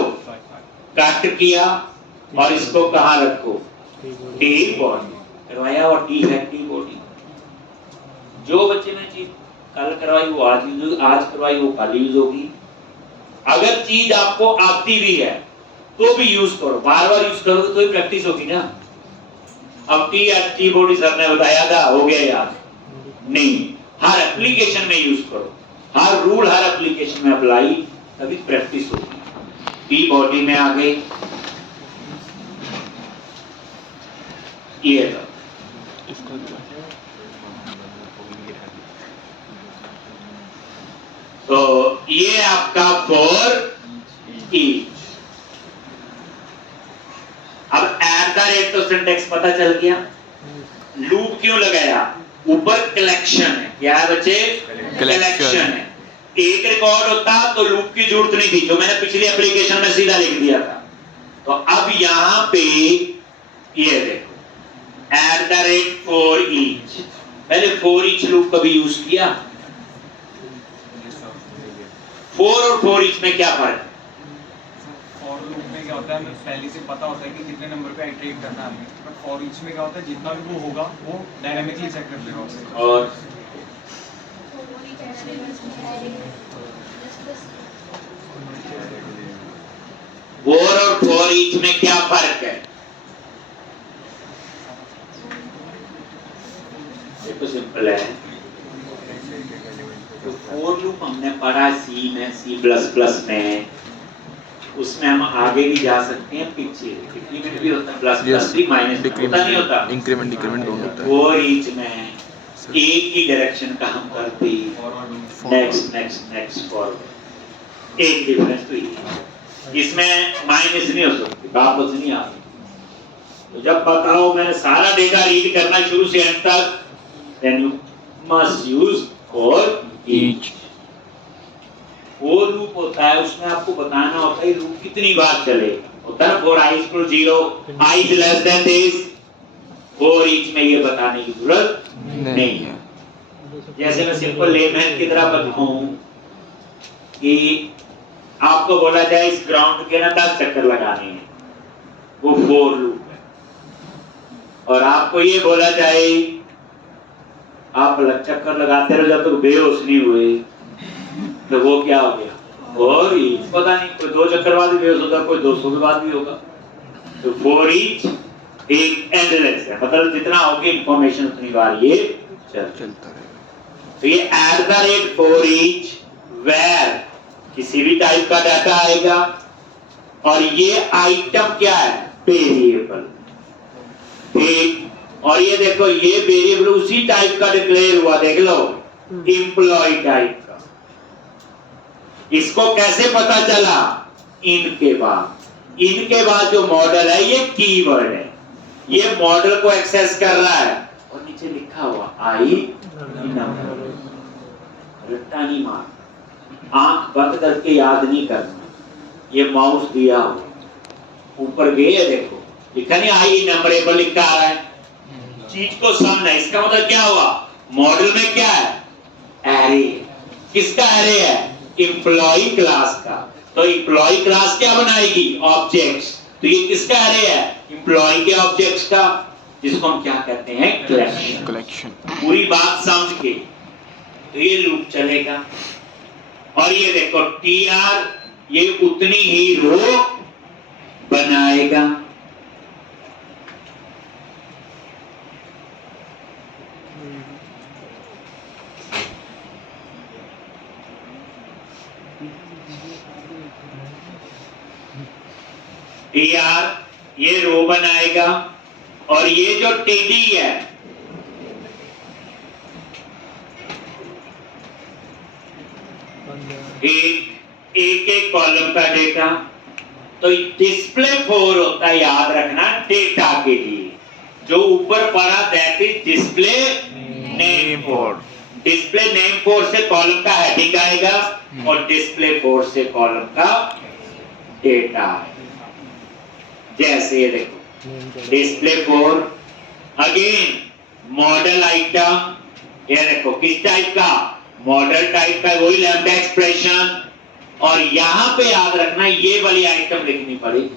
कट किया, और इसको कहां रखो, टी बॉडी करवाया, और टी है टी बॉडी। जो बच्चे ने चीज कल करवाई वो आज यूज, आज करवाई वो कल यूज होगी। अगर चीज आपको आती भी है तो भी यूज करो, बार बार यूज करोगे तो ही प्रैक्टिस होगी ना। अब T at T body sir ने बताया था, हो गया याद नहीं, हर एप्लीकेशन में यूज करो, हर रूल हर एप्लीकेशन में अप्लाई, तभी प्रैक्टिस होगी। टी बॉडी में आ गई, ये तो ये आपका फॉर ईच। अब एट द रेट तो सिंटेक्स पता चल गया। लूप क्यों लगाया, ऊपर कलेक्शन है, क्या है बच्चे, कलेक्शन है। एक रिकॉर्ड होता तो लूप की जरूरत नहीं थी, जो मैंने पिछली एप्लीकेशन में सीधा लिख दिया था। तो अब यहां पे ये देखो, eight the rate for each. पहले फॉर ईच लूप कभी यूज किया, फॉर और फॉर ईच में क्या फर्क है? फॉर लूप में क्या होता है, हमें पहले से पता होता है कि कितने नंबर पे इटरेट करना है हमें, बट फॉर ईच में क्या होता है, जितना भी वो होगा वो डायनामिकली चेक कर देगा उससे। और फॉर और फॉर ईच में क्या फर्क है? देखो सिंपल है। तो फॉर लूप हमने पढ़ा सी में, C++ में, उसमें हम आगे भी जा सकते हैं, पीछे डिक्रीमेंट भी होता है, प्लस प्लस भी, माइनस होता नहीं होता, इंक्रीमेंट डिक्रीमेंट दोनों होता है। फॉर ईच में एक ही डायरेक्शन का हम करते हैं, नेक्स्ट नेक्स्ट नेक्स्ट फॉरवर्ड, एक डिफरेंस तो ये है। इसमें माइनस नहीं हो सकती, वापस नहीं आ सकती। तो जब बताओ मैंने सारा डेटा रीड करना शुरू से एंड तक, then you must use for each. For loop होता है, उसमें आपको बताना होता है लूप कितनी बार चलेगा, होता है for i = 0, i is less than this। For each में ये बताने की जरूरत नहीं है। जैसे मैं सिंपल लेमैन की तरह बताऊं कि आपको बोला जाए इस ग्राउंड के ना 10 चक्कर लगाने हैं, वो फॉर लूप है। और आपको ये बोला जाए आप चक्कर लगाते रहो जब तक बेहोश नहीं हुए, तो वो क्या हो गया, फॉर ईच। पता नहीं, कोई 2 चक्कर बाद भी बेहोश होगा, कोई 200 के बाद भी होगा। तो फॉर ईच एक एंडलेस है, मतलब जितना होगी इंफॉर्मेशन उतनी बार ये चलता रहेगा। तो ये at the rate for each where किसी भी टाइप का डाटा आएगा, और ये आइटम क्या है, वेरिएबल। ठीक, और ये देखो ये वेरिएबल उसी टाइप का डिक्लेयर हुआ, देख लो, एम्प्लॉय टाइप का। इसको कैसे पता चला, इनके बाद जो मॉडल है ये कीवर्ड है, ये मॉडल को एक्सेस कर रहा है, और नीचे लिखा हुआ आई नंबर, रट्टा नहीं मार, आंख बंद करके याद नहीं करना, ये माउस दिया हुआ ऊपर गए, देखो लिखा नहीं आई नंबरेबल लिखा आ रहा है, चीज को समझना। इसका मतलब क्या हुआ, मॉडल में क्या है, एरे। किसका एरे है, एम्प्लॉय क्लास का। तो एम्प्लॉय क्लास क्या बनाएगी? ऑब्जेक्ट्स। तो ये किसका एरे है? एम्प्लॉय के ऑब्जेक्ट्स का, जिसको हम क्या कहते हैं? कलेक्शन। कलेक्शन। पूरी बात समझ के तो ये लूप चलेगा। और ये देखो tr ये उतनी ही रो बनाएगा। tr ये रो बनाएगा और ये जो td है एक कॉलम का डेटा। तो डिस्प्ले 4 होता है, याद रखना, डेटा के लिए। जो ऊपर पड़ा that is display name 4। Display name 4 से कॉलम का हेडिंग आएगा और डिस्प्ले 4 से कॉलम का डेटा आएगा। जैसे ये देखो डिस्प्ले 4 अगेन मॉडल आइटम, ये देखो किस टाइप का? मॉडल टाइप का, वही लैम्डा एक्सप्रेशन। और यहां पे याद रखना ये वाली आइटम लिखनी पड़ेगी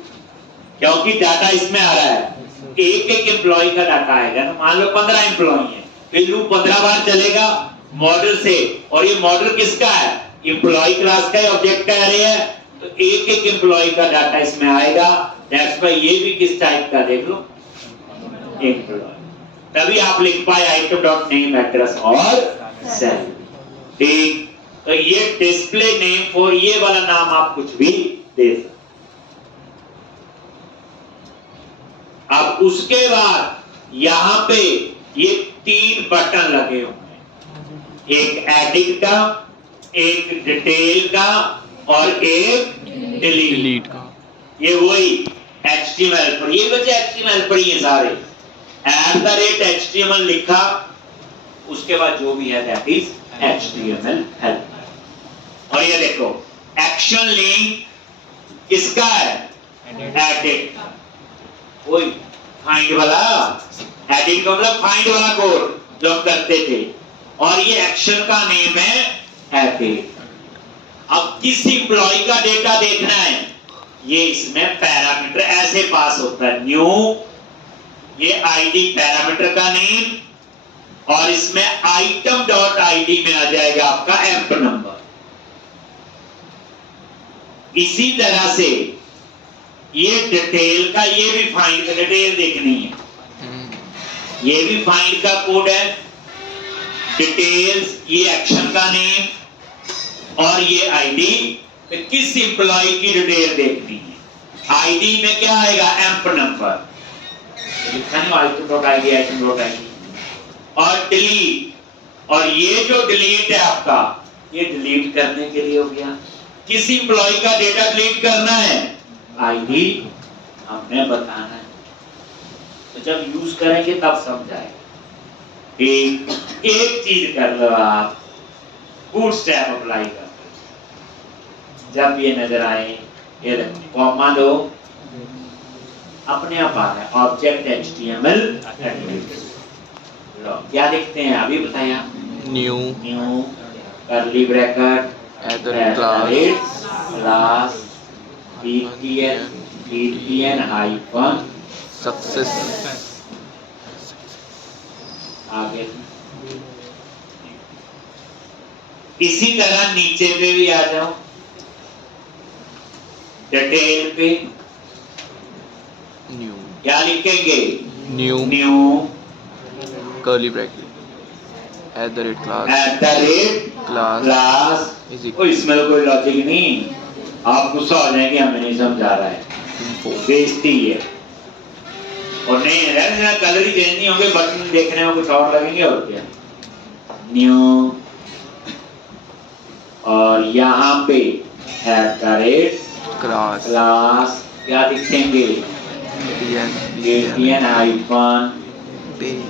क्योंकि डाटा इसमें आ रहा है। एक एक एम्प्लॉय का डाटा आएगा। तो मान लो 15 एम्प्लॉय है, फिर लूप 15 बार चलेगा मॉडल से। और ये मॉडल किसका है? एम्प्लॉय क्लास का, ऑब्जेक्ट का एरे है। तो एक एक एम्प्लॉय का डाटा इसमें आएगा। दैट्स व्हाई ये भी किस टाइप का देख लो? एम्प्लॉय। तभी आप लिख पाए आइटम डॉट नेम एड्रेस और सेल। ठीक, तो ये डिस्प्ले नेम 4 ये वाला नाम आप कुछ भी दे सकते। अब उसके बाद यहां पे ये 3 बटन लगे हुए हैं, एक एडिट का, एक डिटेल का और एक डिलीट का। ये वही HTML पर, ये बच्चे HTML पर ही है सारे। @HTML लिखा, उसके बाद जो भी है दैट इज HTML हेल्प। और ये देखो एक्शन लिंक किसका है? एडिट। वही फाइंड वाला, एडिट का मतलब फाइंड वाला कोड जो हम करते थे। और ये एक्शन का नेम है एडिट। अब किस एम्प्लॉय का डेटा देखना है? ये इसमें पैरामीटर ऐसे पास होता है, न्यू, ये आईडी पैरामीटर का नेम और इसमें आइटम डॉट आईडी में आ जाएगा आपका एम्प नंबर। इसी तरह से ये डिटेल का, ये भी फाइंड का डिटेल देखनी है, ये भी फाइंड का कोड है। डिटेल्स ये एक्शन का नेम और ये आईडी। किस एम्प्लॉय की डिटेल देखनी है? आईडी में क्या आएगा? Amp number, item dot ID और डिलीट। और ये जो डिलीट है आपका, ये डिलीट करने के लिए हो गया। किस एम्प्लॉय का डेटा डिलीट करना है? आईडी हमने बताना है। तो जब यूज करेंगे तब समझ आएगा। एक चीज कर लो आप, बूटस्ट्रैप अप्लाई कर, जब ये नजर आए ये कॉमा दो, अपने आप आ रहा है ऑब्जेक्ट HTML क्या देखते हैं अभी बताया? New curly bracket class btn hyphen success. आगे इसी तरह नीचे पे भी आ जाओ, डिटेल पे न्यू क्या लिखेंगे? New new curly bracket class. कोई इसमें तो कोई लॉजिक नहीं, आप गुस्सा हो जाएंगे हमें नहीं समझा रहा है, बेइज्जती है। और नहीं है कलर ही चेंज नहीं होंगे, बटन देखने में कुछ और लगेंगे और क्या। न्यू और यहाँ पे क्लास क्या दिखेंगे? btn hyphen page.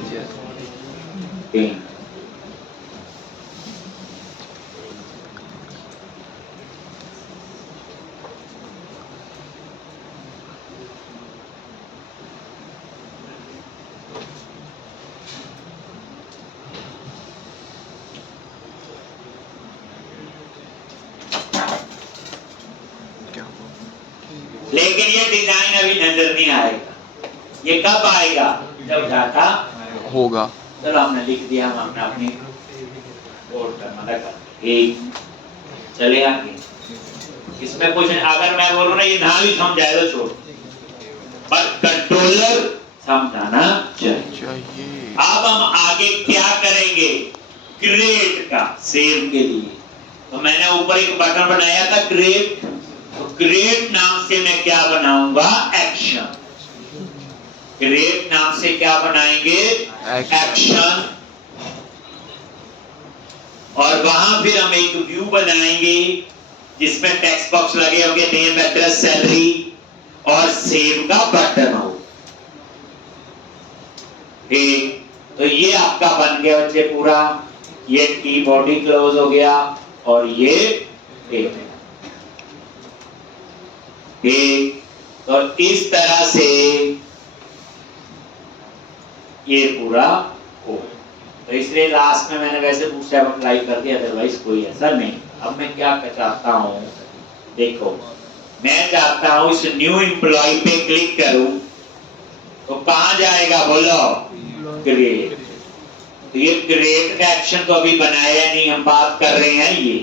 लेकिन ये डिजाइन अभी नजर नहीं आएगा। ये कब आएगा? जब डाटा होगा। चलो हमने लिख दिया, हम अपने अपनी बोर्ड पर मदद कर एक चले आगे। इसमें कुछ अगर मैं बोलूं ना ये ना भी समझाए तो छोड़, पर कंट्रोलर समझाना चाहिए। अब हम आगे क्या करेंगे? क्रिएट का सेव के लिए तो मैंने ऊपर एक बटन बनाया था क्रिएट, तो क्रिएट नाम से मैं क्या बनाऊंगा? एक्शन। क्रिएट नाम से क्या बनाएंगे? एक्शन। और वहां फिर हम एक व्यू बनाएंगे जिसमें टेक्स्ट बॉक्स लगे होंगे, नेम, एड्रेस, सैलरी और सेव का बटन हो। ठीक, तो ये आपका बन गया बच्चे पूरा। ये की बॉडी क्लोज हो गया और ये ठीक, तो इस तरह से ये पूरा हो। तो इसलिए लास्ट में मैंने वैसे बूटस्ट्रैप अप्लाई कर दिया, अदरवाइज कोई ऐसा नहीं। अब मैं क्या चाहता हूं, देखो मैं चाहता हूं इस न्यू एम्प्लॉय पे क्लिक करूं तो कहां जाएगा? बोलो क्रिएट। तो ये क्रिएट का एक्शन तो अभी बनाया नहीं, हम बात कर रहे हैं ये।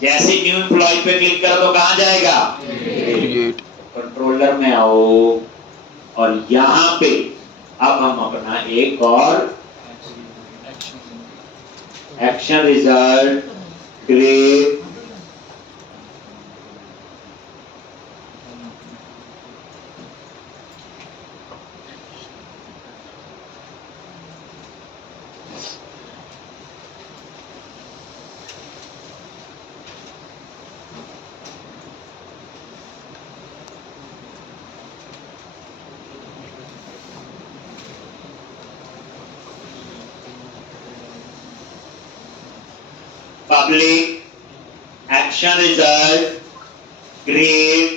जैसे न्यू एम्प्लॉय पे क्लिक करो तो कहां जाएगा? क्रिएट। कंट्रोलर में आओ और यहां पे अब हम अपना एक और action result create public action result create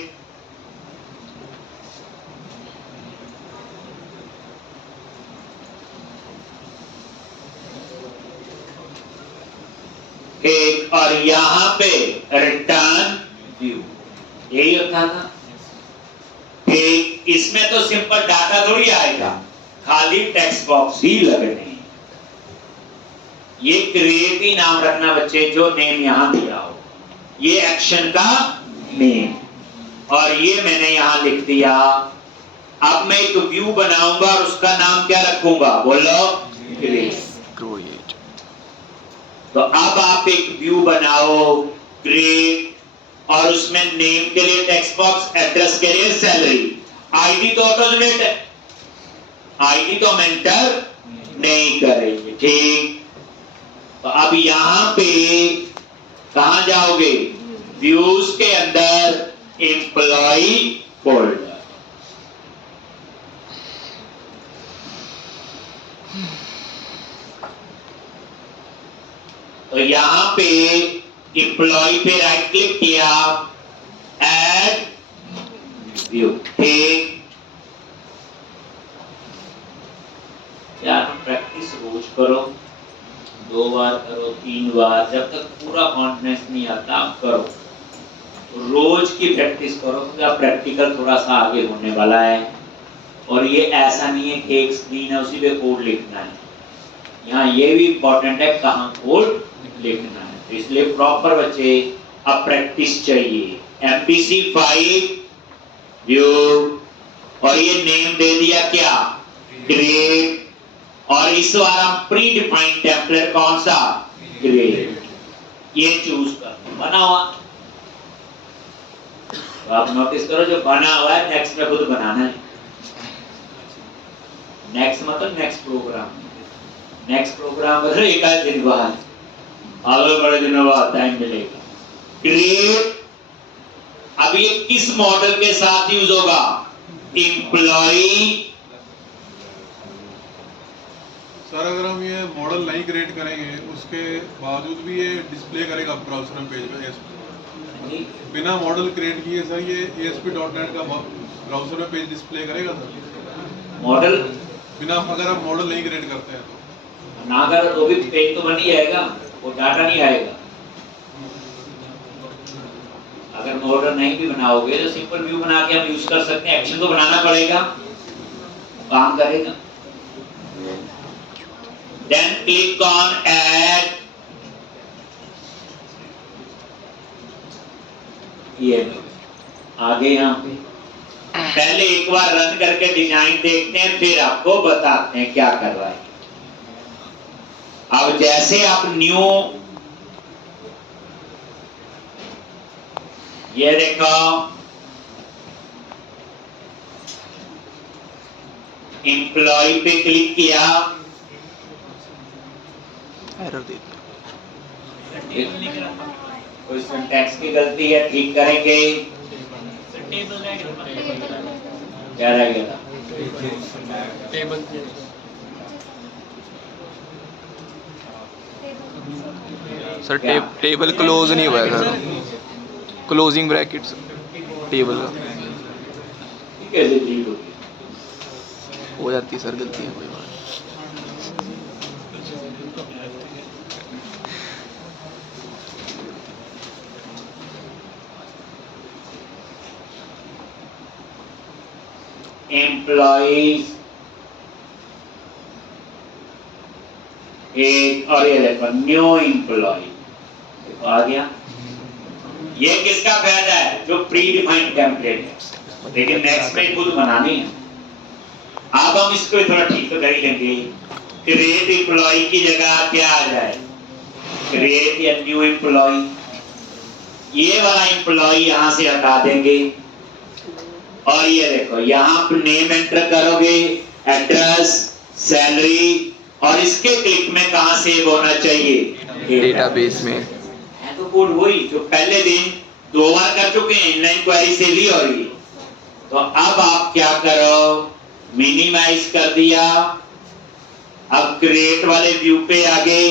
एक और यहां पे रिटर्न व्यू, यही होता था। इसमें तो सिंपल डाटा थोड़ी आएगा, खाली टेक्स्ट बॉक्स ही लगने। ये क्रिएट ही नाम रखना बच्चे, जो नेम यहां दिया हो, ये एक्शन का नेम, और ये मैंने यहां लिख दिया। अब मैं एक व्यू बनाऊंगा और उसका नाम क्या रखूंगा? बोलो क्रिएट। तो अब आप एक व्यू बनाओ क्रिएट, और उसमें नेम के लिए टेक्स्ट बॉक्स, एड्रेस के लिए सैलरी, आईडी तो ऑटो जनरेट है, आईडी तो हम एंटर नहीं करेंगे। ठीक, तो अब यहां पे कहां जाओगे? व्यूज के अंदर एम्प्लॉय फोल्डर। तो यहां पे एम्प्लॉय पे राइट क्लिक किया, ऐड व्यू। ठीक, यार प्रैक्टिस रोज करो, 2 बार करो, 3 बार, जब तक पूरा कॉन्फिडेंस नहीं आता आप करो। रोज की प्रैक्टिस करो, क्योंकि प्रैक्टिकल थोड़ा सा आगे होने वाला है। और ये ऐसा नहीं है कि एक स्क्रीन है उसी पे कोड लिखना है, यहाँ ये भी इंपॉर्टेंट है कहाँ कोड लिखना है। तो इसलिए प्रॉपर बच्चे अब प्रैक्टिस चाहिए। MVC 5 व्यू, और ये नेम दे दिया क्या? क्रिएट। और इस बार हम प्री डिफाइंड टेम्पलेट कौन सा? क्रिएट, ये चूज कर बना हुआ। तो आप नोटिस करो जो बना हुआ है नेक्स्ट में खुद बनाना है। नेक्स्ट मतलब नेक्स्ट प्रोग्राम, नेक्स्ट प्रोग्राम मतलब एक आध दिन बाद, आगे बड़े दिनों बाद टाइम मिलेगा। क्रिएट, अब ये किस मॉडल के साथ यूज होगा? एम्प्लॉई। सर अगर हम ये मॉडल नहीं क्रिएट करेंगे उसके बावजूद भी ये डिस्प्ले करेगा ब्राउज़र में पेज में? बिना मॉडल क्रिएट किए सर ये ASP.NET का ब्राउज़र में पेज डिस्प्ले करेगा सर? मॉडल बिना, अगर हम मॉडल नहीं क्रिएट करते हैं तो ना करो तो भी पेज तो बन ही जाएगा, वो डाटा नहीं आएगा। अगर मॉडल नहीं भी बनाओगे तो सिंपल व्यू बना के हम यूज कर सकते हैं। एक्शन तो बनाना पड़ेगा, काम करेगा। देन क्लिक ऑन ऐड, ये आगे यहाँ पे पहले एक बार रन करके डिजाइन देखते हैं, फिर आपको बताते हैं क्या कर रहा है। अब जैसे आप न्यू, ये देखो एम्प्लॉय पे क्लिक किया, एरर दे कोई सिंटैक्स की गलती है, ठीक करेंगे। क्या रह गया था? सर टेबल क्लोज नहीं हुआ है सर, क्लोजिंग ब्रैकेट्स टेबल का कैसे डिलीट होगी? हो जाती है सर, गलती है कोई बात एम्प्लॉइज एक, और ये देखो न्यू एम्प्लॉय, देखो आ गया। ये किसका फायदा है? जो प्री डिफाइंड टेम्पलेट है, लेकिन नेक्स्ट में खुद बनानी है। अब हम इसको थोड़ा ठीक तो कर ही लेंगे। क्रिएट एम्प्लॉय की जगह क्या आ जाए? क्रिएट या न्यू एम्प्लॉय। ये वाला एम्प्लॉय यहां से हटा देंगे, और ये देखो यहाँ पर नेम एंटर करोगे, एड्रेस, सैलरी, और इसके क्लिक में कहां सेव होना चाहिए? डेटाबेस में। है तो कोड वही जो पहले दिन 2 बार कर चुके हैं, इनलाइन क्वेरी से भी। और ये तो अब आप क्या करो, मिनिमाइज कर दिया। अब क्रिएट वाले व्यू पे आगे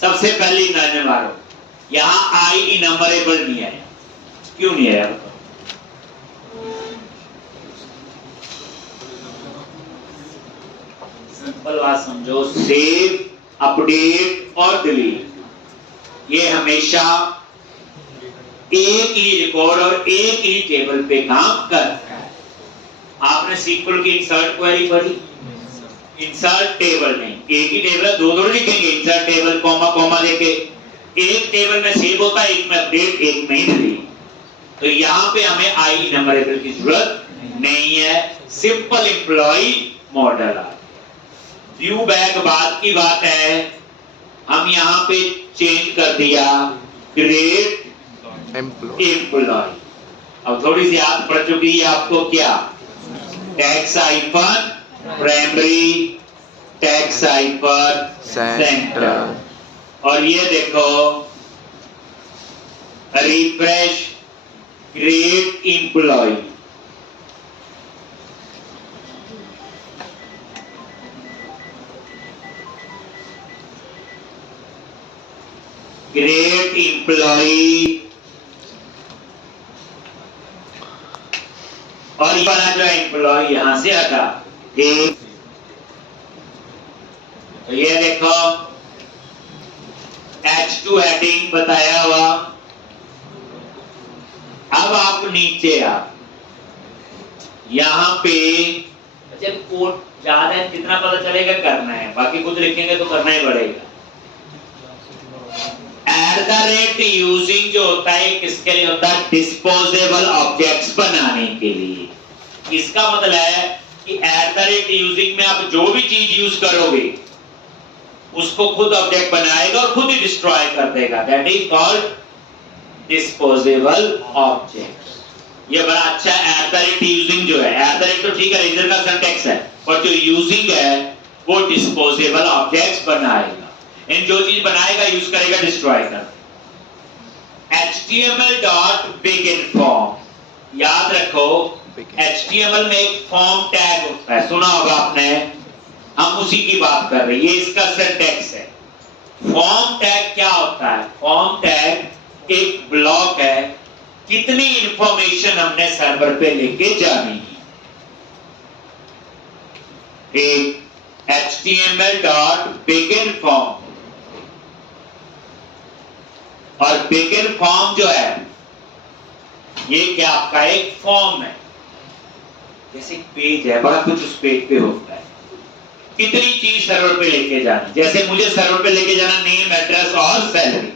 सबसे पहले नजर मारो, यहाँ आई इनमरेबल नहीं है। क्यों नहीं है? सिंपल बात समझो, सेव, अपडेट और डिलीट ये हमेशा एक ही रिकॉर्ड और एक ही टेबल पे काम करता है। आपने सिंपल की इंसर्ट क्वेरी पढ़ी, इंसर्ट टेबल नहीं, एक ही टेबल है, 2 लिखेंगे, इंसर्ट टेबल कॉमा कॉमा देके। एक टेबल में सेव होता है, एक में अपडेट, एक में डिलीट। तो यहाँ पे हमें आई नंबरेबल की जरूरत नहीं है, सिंपल एम्प्लॉय मॉडल आ। व्यू बैक बाद की बात है, हम यहाँ पे चेंज कर दिया क्रिएट एम्प्लॉय। अब थोड़ी सी याद पड़ चुकी है आपको, क्या text hyphen primary, text hyphen center. और ये देखो refresh create employee. Create employee, और ये वाला जो एम्प्लॉय यहां से हटा, एक तो ये देखो H2 हेडिंग बताया हुआ। अब आप नीचे यहां पे जब कोड ज्यादा है, जितना पता चलेगा करना है, बाकी खुद लिखेंगे तो करना ही पड़ेगा। यूजिंग जो होता है किसके लिए होता है? डिस्पोजेबल ऑब्जेक्ट्स बनाने के लिए। इसका मतलब है कि यूजिंग में आप जो भी चीज यूज करोगे उसको खुद ऑब्जेक्ट बनाएगा और खुद ही डिस्ट्रॉय कर देगा। That is called disposable objects. ये बड़ा अच्छा यूजिंग जो है, तो ठीक है रेजर का सिंटैक्स है, पर जो यूजिंग है वो डिस्पोजेबल ऑब्जेक्ट्स बनाएगा। इन जो चीज बनाएगा यूज करेगा, डिस्ट्रॉय कर। HTML.begin form, याद रखो HTML में एक फॉर्म टैग होता है, सुना होगा आपने, हम उसी की बात कर रहे हैं। ये इसका सिंटैक्स है। फॉर्म टैग क्या होता है? फॉर्म टैग एक ब्लॉक है, कितनी इंफॉर्मेशन हमने सर्वर पे लेके जानी है। एक HTML.begin form, और begin form जो है ये क्या आपका एक फॉर्म है, जैसे पेज है, बड़ा कुछ उस पेज पे होता है, कितनी चीज सर्वर पे लेके जानी, जैसे मुझे सर्वर पे लेके जाना नेम, एड्रेस और सैलरी,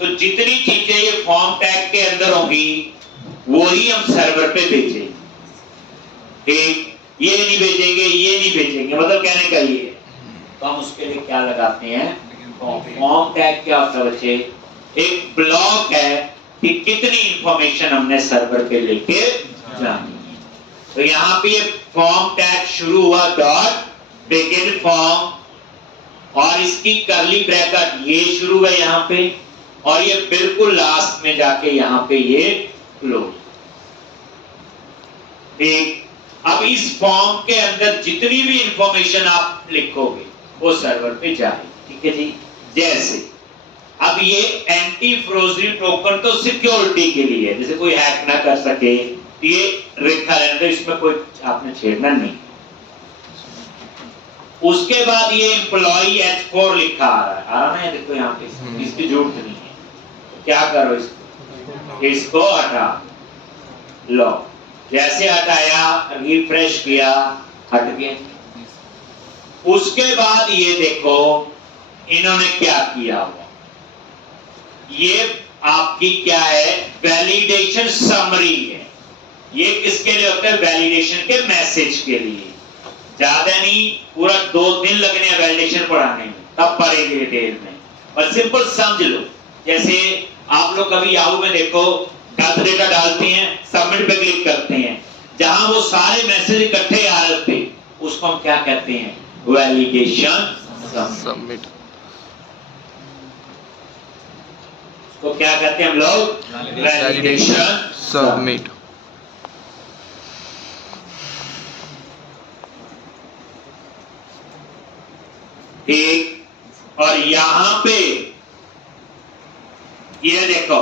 तो जितनी चीजें ये फॉर्म टैग के अंदर होंगी वही हम सर्वर पे भेजेंगे। ठीक, ये नहीं भेजेंगे, ये नहीं भेजेंगे, मतलब कहने का ये है। तो हम उसके लिए क्या लगाते हैं, फॉर्म टैग। क्या होता है बच्चे, एक ब्लॉक है कि कितनी इंफॉर्मेशन हमने सर्वर पे लेके जानी है। तो यहाँ पे ये फॉर्म टैग शुरू हुआ डॉट बिगिन फॉर्म, और इसकी करली ब्रैकेट ये शुरू है यहाँ पे, और ये बिल्कुल लास्ट में जाके यहाँ पे ये क्लोज। ठीक, अब इस फॉर्म के अंदर जितनी भी इंफॉर्मेशन आप लिखोगे वो सर्वर पे जाएगी। ठीक है जी। जैसे अब ये एंटी फ्रोजरी टोकन तो सिक्योरिटी के लिए है, जैसे कोई हैक ना कर सके, तो ये लिखा रहने दो, इसमें कोई आपने छेड़ना नहीं। उसके बाद ये एम्प्लॉई H4 लिखा आ रहा है, देखो यहाँ पे, इसकी जरूरत नहीं है। तो क्या करो, इसको हटा लो, जैसे हटाया, रिफ्रेश किया, हट गया। उसके बाद ये देखो इन्होंने क्या किया हुआ, ये आपकी क्या है, वैलिडेशन समरी है। ये किसके लिए होता है, वैलिडेशन के मैसेज के लिए। ज्यादा नहीं, पूरा 2 दिन लगने हैं वैलिडेशन पढ़ाने में, तब पढ़ेंगे डिटेल में, पर सिंपल समझ लो। जैसे आप लोग कभी याहू में देखो, गलत डेटा डालते हैं, सबमिट पे क्लिक करते हैं, जहां वो सारे मैसेज इकट्ठे आ रहे थे, उसको हम क्या कहते हैं, वैलिडेशन सबमिट। तो क्या कहते हैं हम लोग, वैलिडेशन सबमिट। ठीक, और यहां पे ये देखो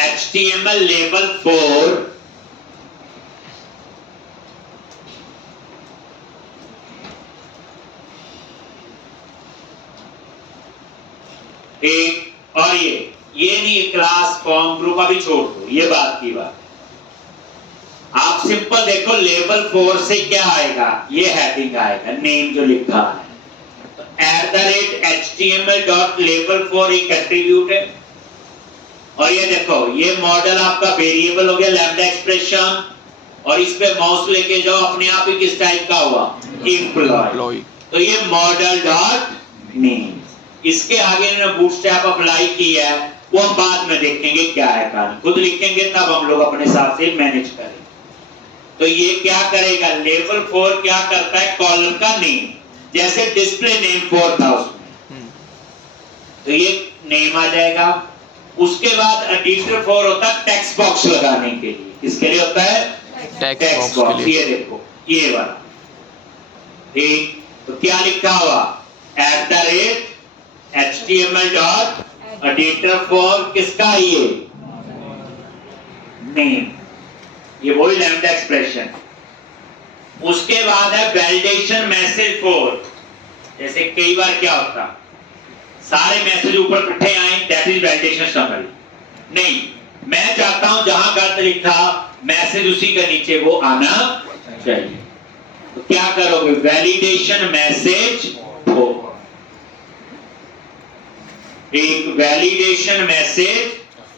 HTML लेवल 4 एक, और ये नहीं, क्लास फॉर्म ग्रुप अभी छोड़ दो, ये बात की बात। आप सिंपल देखो लेवल 4 से क्या आएगा, ये हेडिंग आएगा, नेम जो लिखा है, @html.label4 एक एट्रीब्यूट है। और ये देखो, ये मॉडल आपका वेरिएबल हो गया लैम्डा एक्सप्रेशन, और इस पे माउस लेके जाओ, अपने आप ही किस टाइप का हुआ, एम्प्लॉय। तो ये मॉडल डॉट नेम, इसके आगे इन्होंने बूटस्ट्रैप अप्लाई किया है, वो हम बाद में देखेंगे क्या है कारण, खुद लिखेंगे तब हम लोग अपने हिसाब से मैनेज करें। तो ये क्या करेगा, लेवल 4 क्या करता है, कॉलम का नेम, जैसे डिस्प्ले नेम 4 था उसमें, तो ये नेम आ जाएगा। उसके बाद एडिटर 4 होता है टेक्स्ट बॉक्स लगाने के लिए, किसके लिए होता है, टेक्स्ट बॉक्स। ये देखो ये वाला, ठीक, तो क्या लिखा हुआ, @html.editor4 किसका, ये नेम, ये वही लैम्डा एक्सप्रेशन। उसके बाद है वैलिडेशन मैसेज 4, जैसे कई बार क्या होता, सारे मैसेज ऊपर इकट्ठे आए, दैट इज वैलिडेशन समरी। नहीं, मैं चाहता हूं जहां गलत लिखा मैसेज उसी के नीचे वो आना चाहिए, तो क्या करोगे, वैलिडेशन मैसेज 4, एक वैलिडेशन मैसेज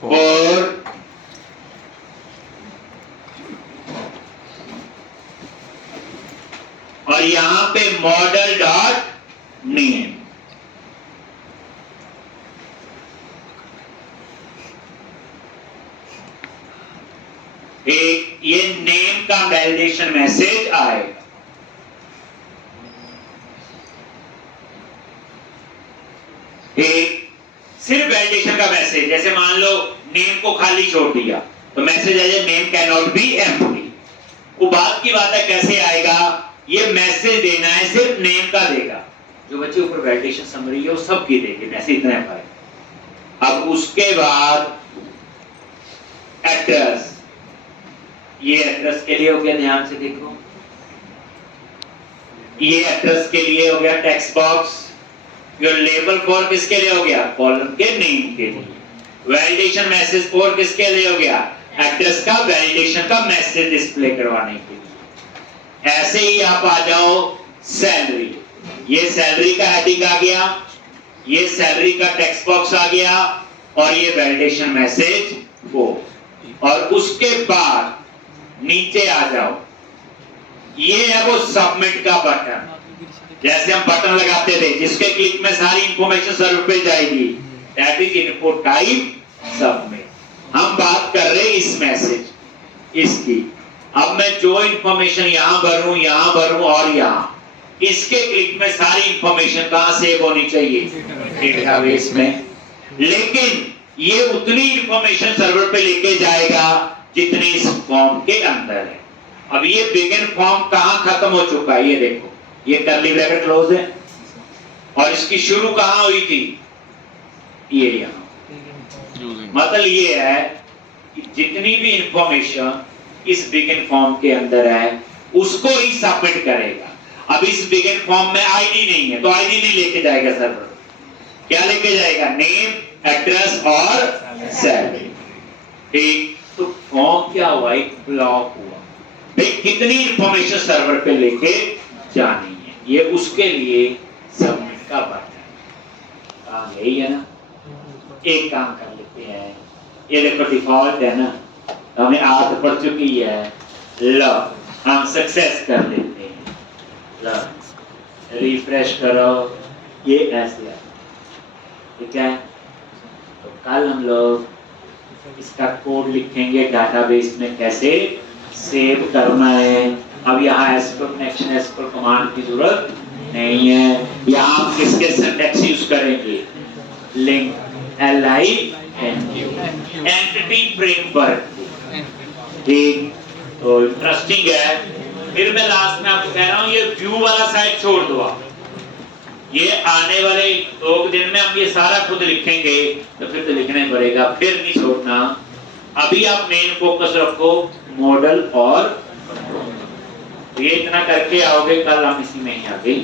4, और यहां पे मॉडल डॉट नेम, एक ये नेम का वैलिडेशन मैसेज आएगा। एक सिर्फ वैलिडेशन का मैसेज, जैसे मान लो नेम को खाली छोड़ दिया तो मैसेज आएगा name can not be empty. वो बात की बात है कैसे आएगा, ये मैसेज देना है सिर्फ नेम का देगा, जो बच्चे ऊपर वैलिडेशन समरी है वो सब की देंगे, मैसेज इतना है। अब उसके बाद एड्रेस, ये एड्रेस के लिए हो गया, ध्यान से देखो, ये एड्रेस के लिए हो गया टेक्स्ट बॉक्स। योर लेबल 4 किसके लिए हो गया, कॉलम के नेम के लिए। वैलिडेशन मैसेज 4 किसके लिए हो गया, एड्रेस का वैलिडेशन का मैसेज डिस्प्ले करवाने के लिए। ऐसे ही आप आ जाओ सैलरी, ये सैलरी का हेडिंग आ गया, ये सैलरी का टेक्स्ट बॉक्स आ गया और ये वैलिडेशन मैसेज को, और उसके बाद नीचे आ जाओ, ये है वो सबमिट का बटन। जैसे हम बटन लगाते थे जिसके क्लिक में सारी इंफॉर्मेशन सर्वर पे जाएगी, that is input type submit. हम बात कर रहे हैं इस मैसेज इसकी। अब मैं जो इंफॉर्मेशन यहां भरूं और यहां, इसके क्लिक में सारी इंफॉर्मेशन कहां सेव होनी चाहिए? डेटाबेस में। लेकिन ये उतनी इंफॉर्मेशन सर्वर पे लेके जाएगा जितनी इस फॉर्म के अंदर है। अब ये बिगिन फॉर्म कहां खत्म हो चुका है? ये देखो, ये कर्ली ब्रैकेट क्लोज है और इसकी शुरू कहां हुई थी? ये यहां। मतलब ये है कि जितनी भी इंफॉर्मेशन इस बिगिन फॉर्म के अंदर है उसको ही सबमिट करेगा। अब इस बिगिन फॉर्म में आईडी नहीं है तो आईडी नहीं लेके जाएगा सर्वर। क्या लेके जाएगा? नेम, एड्रेस और सैलरी। ठीक, तो फॉर्म क्या हुआ? एक ब्लॉक हुआ। भाई कितनी इंफॉर्मेशन सर्वर पे लेके जानी है, ये उसके लिए सबमिट का बटन। काम यही है ना। एक काम कर लेते हैं, ये देखो डिफॉल्ट है ना, हमें आदत पड़ चुकी है। लो हम सक्सेस कर लेते हैं। लो रिफ्रेश करो, ये ऐसे है, ठीक है। तो कल हम लोग इसका कोड लिखेंगे डाटाबेस में कैसे सेव करना है। अब यहाँ एसक्यूएल कनेक्शन, एसक्यूएल कमांड की जरूरत नहीं है। यहाँ आप किसके सिंटैक्स यूज करेंगे? Link, LINQ, entity framework. ठीक, तो इंटरेस्टिंग है। फिर मैं लास्ट में आपको कह रहा हूँ, ये व्यू वाला साइड छोड़ दो आप। ये आने वाले 2 दिन में हम ये सारा खुद लिखेंगे, तो फिर तो लिखना ही पड़ेगा, फिर नहीं छोड़ना। अभी आप मेन फोकस रखो मॉडल और, तो ये इतना करके आओगे, कल हम इसी में ही आगे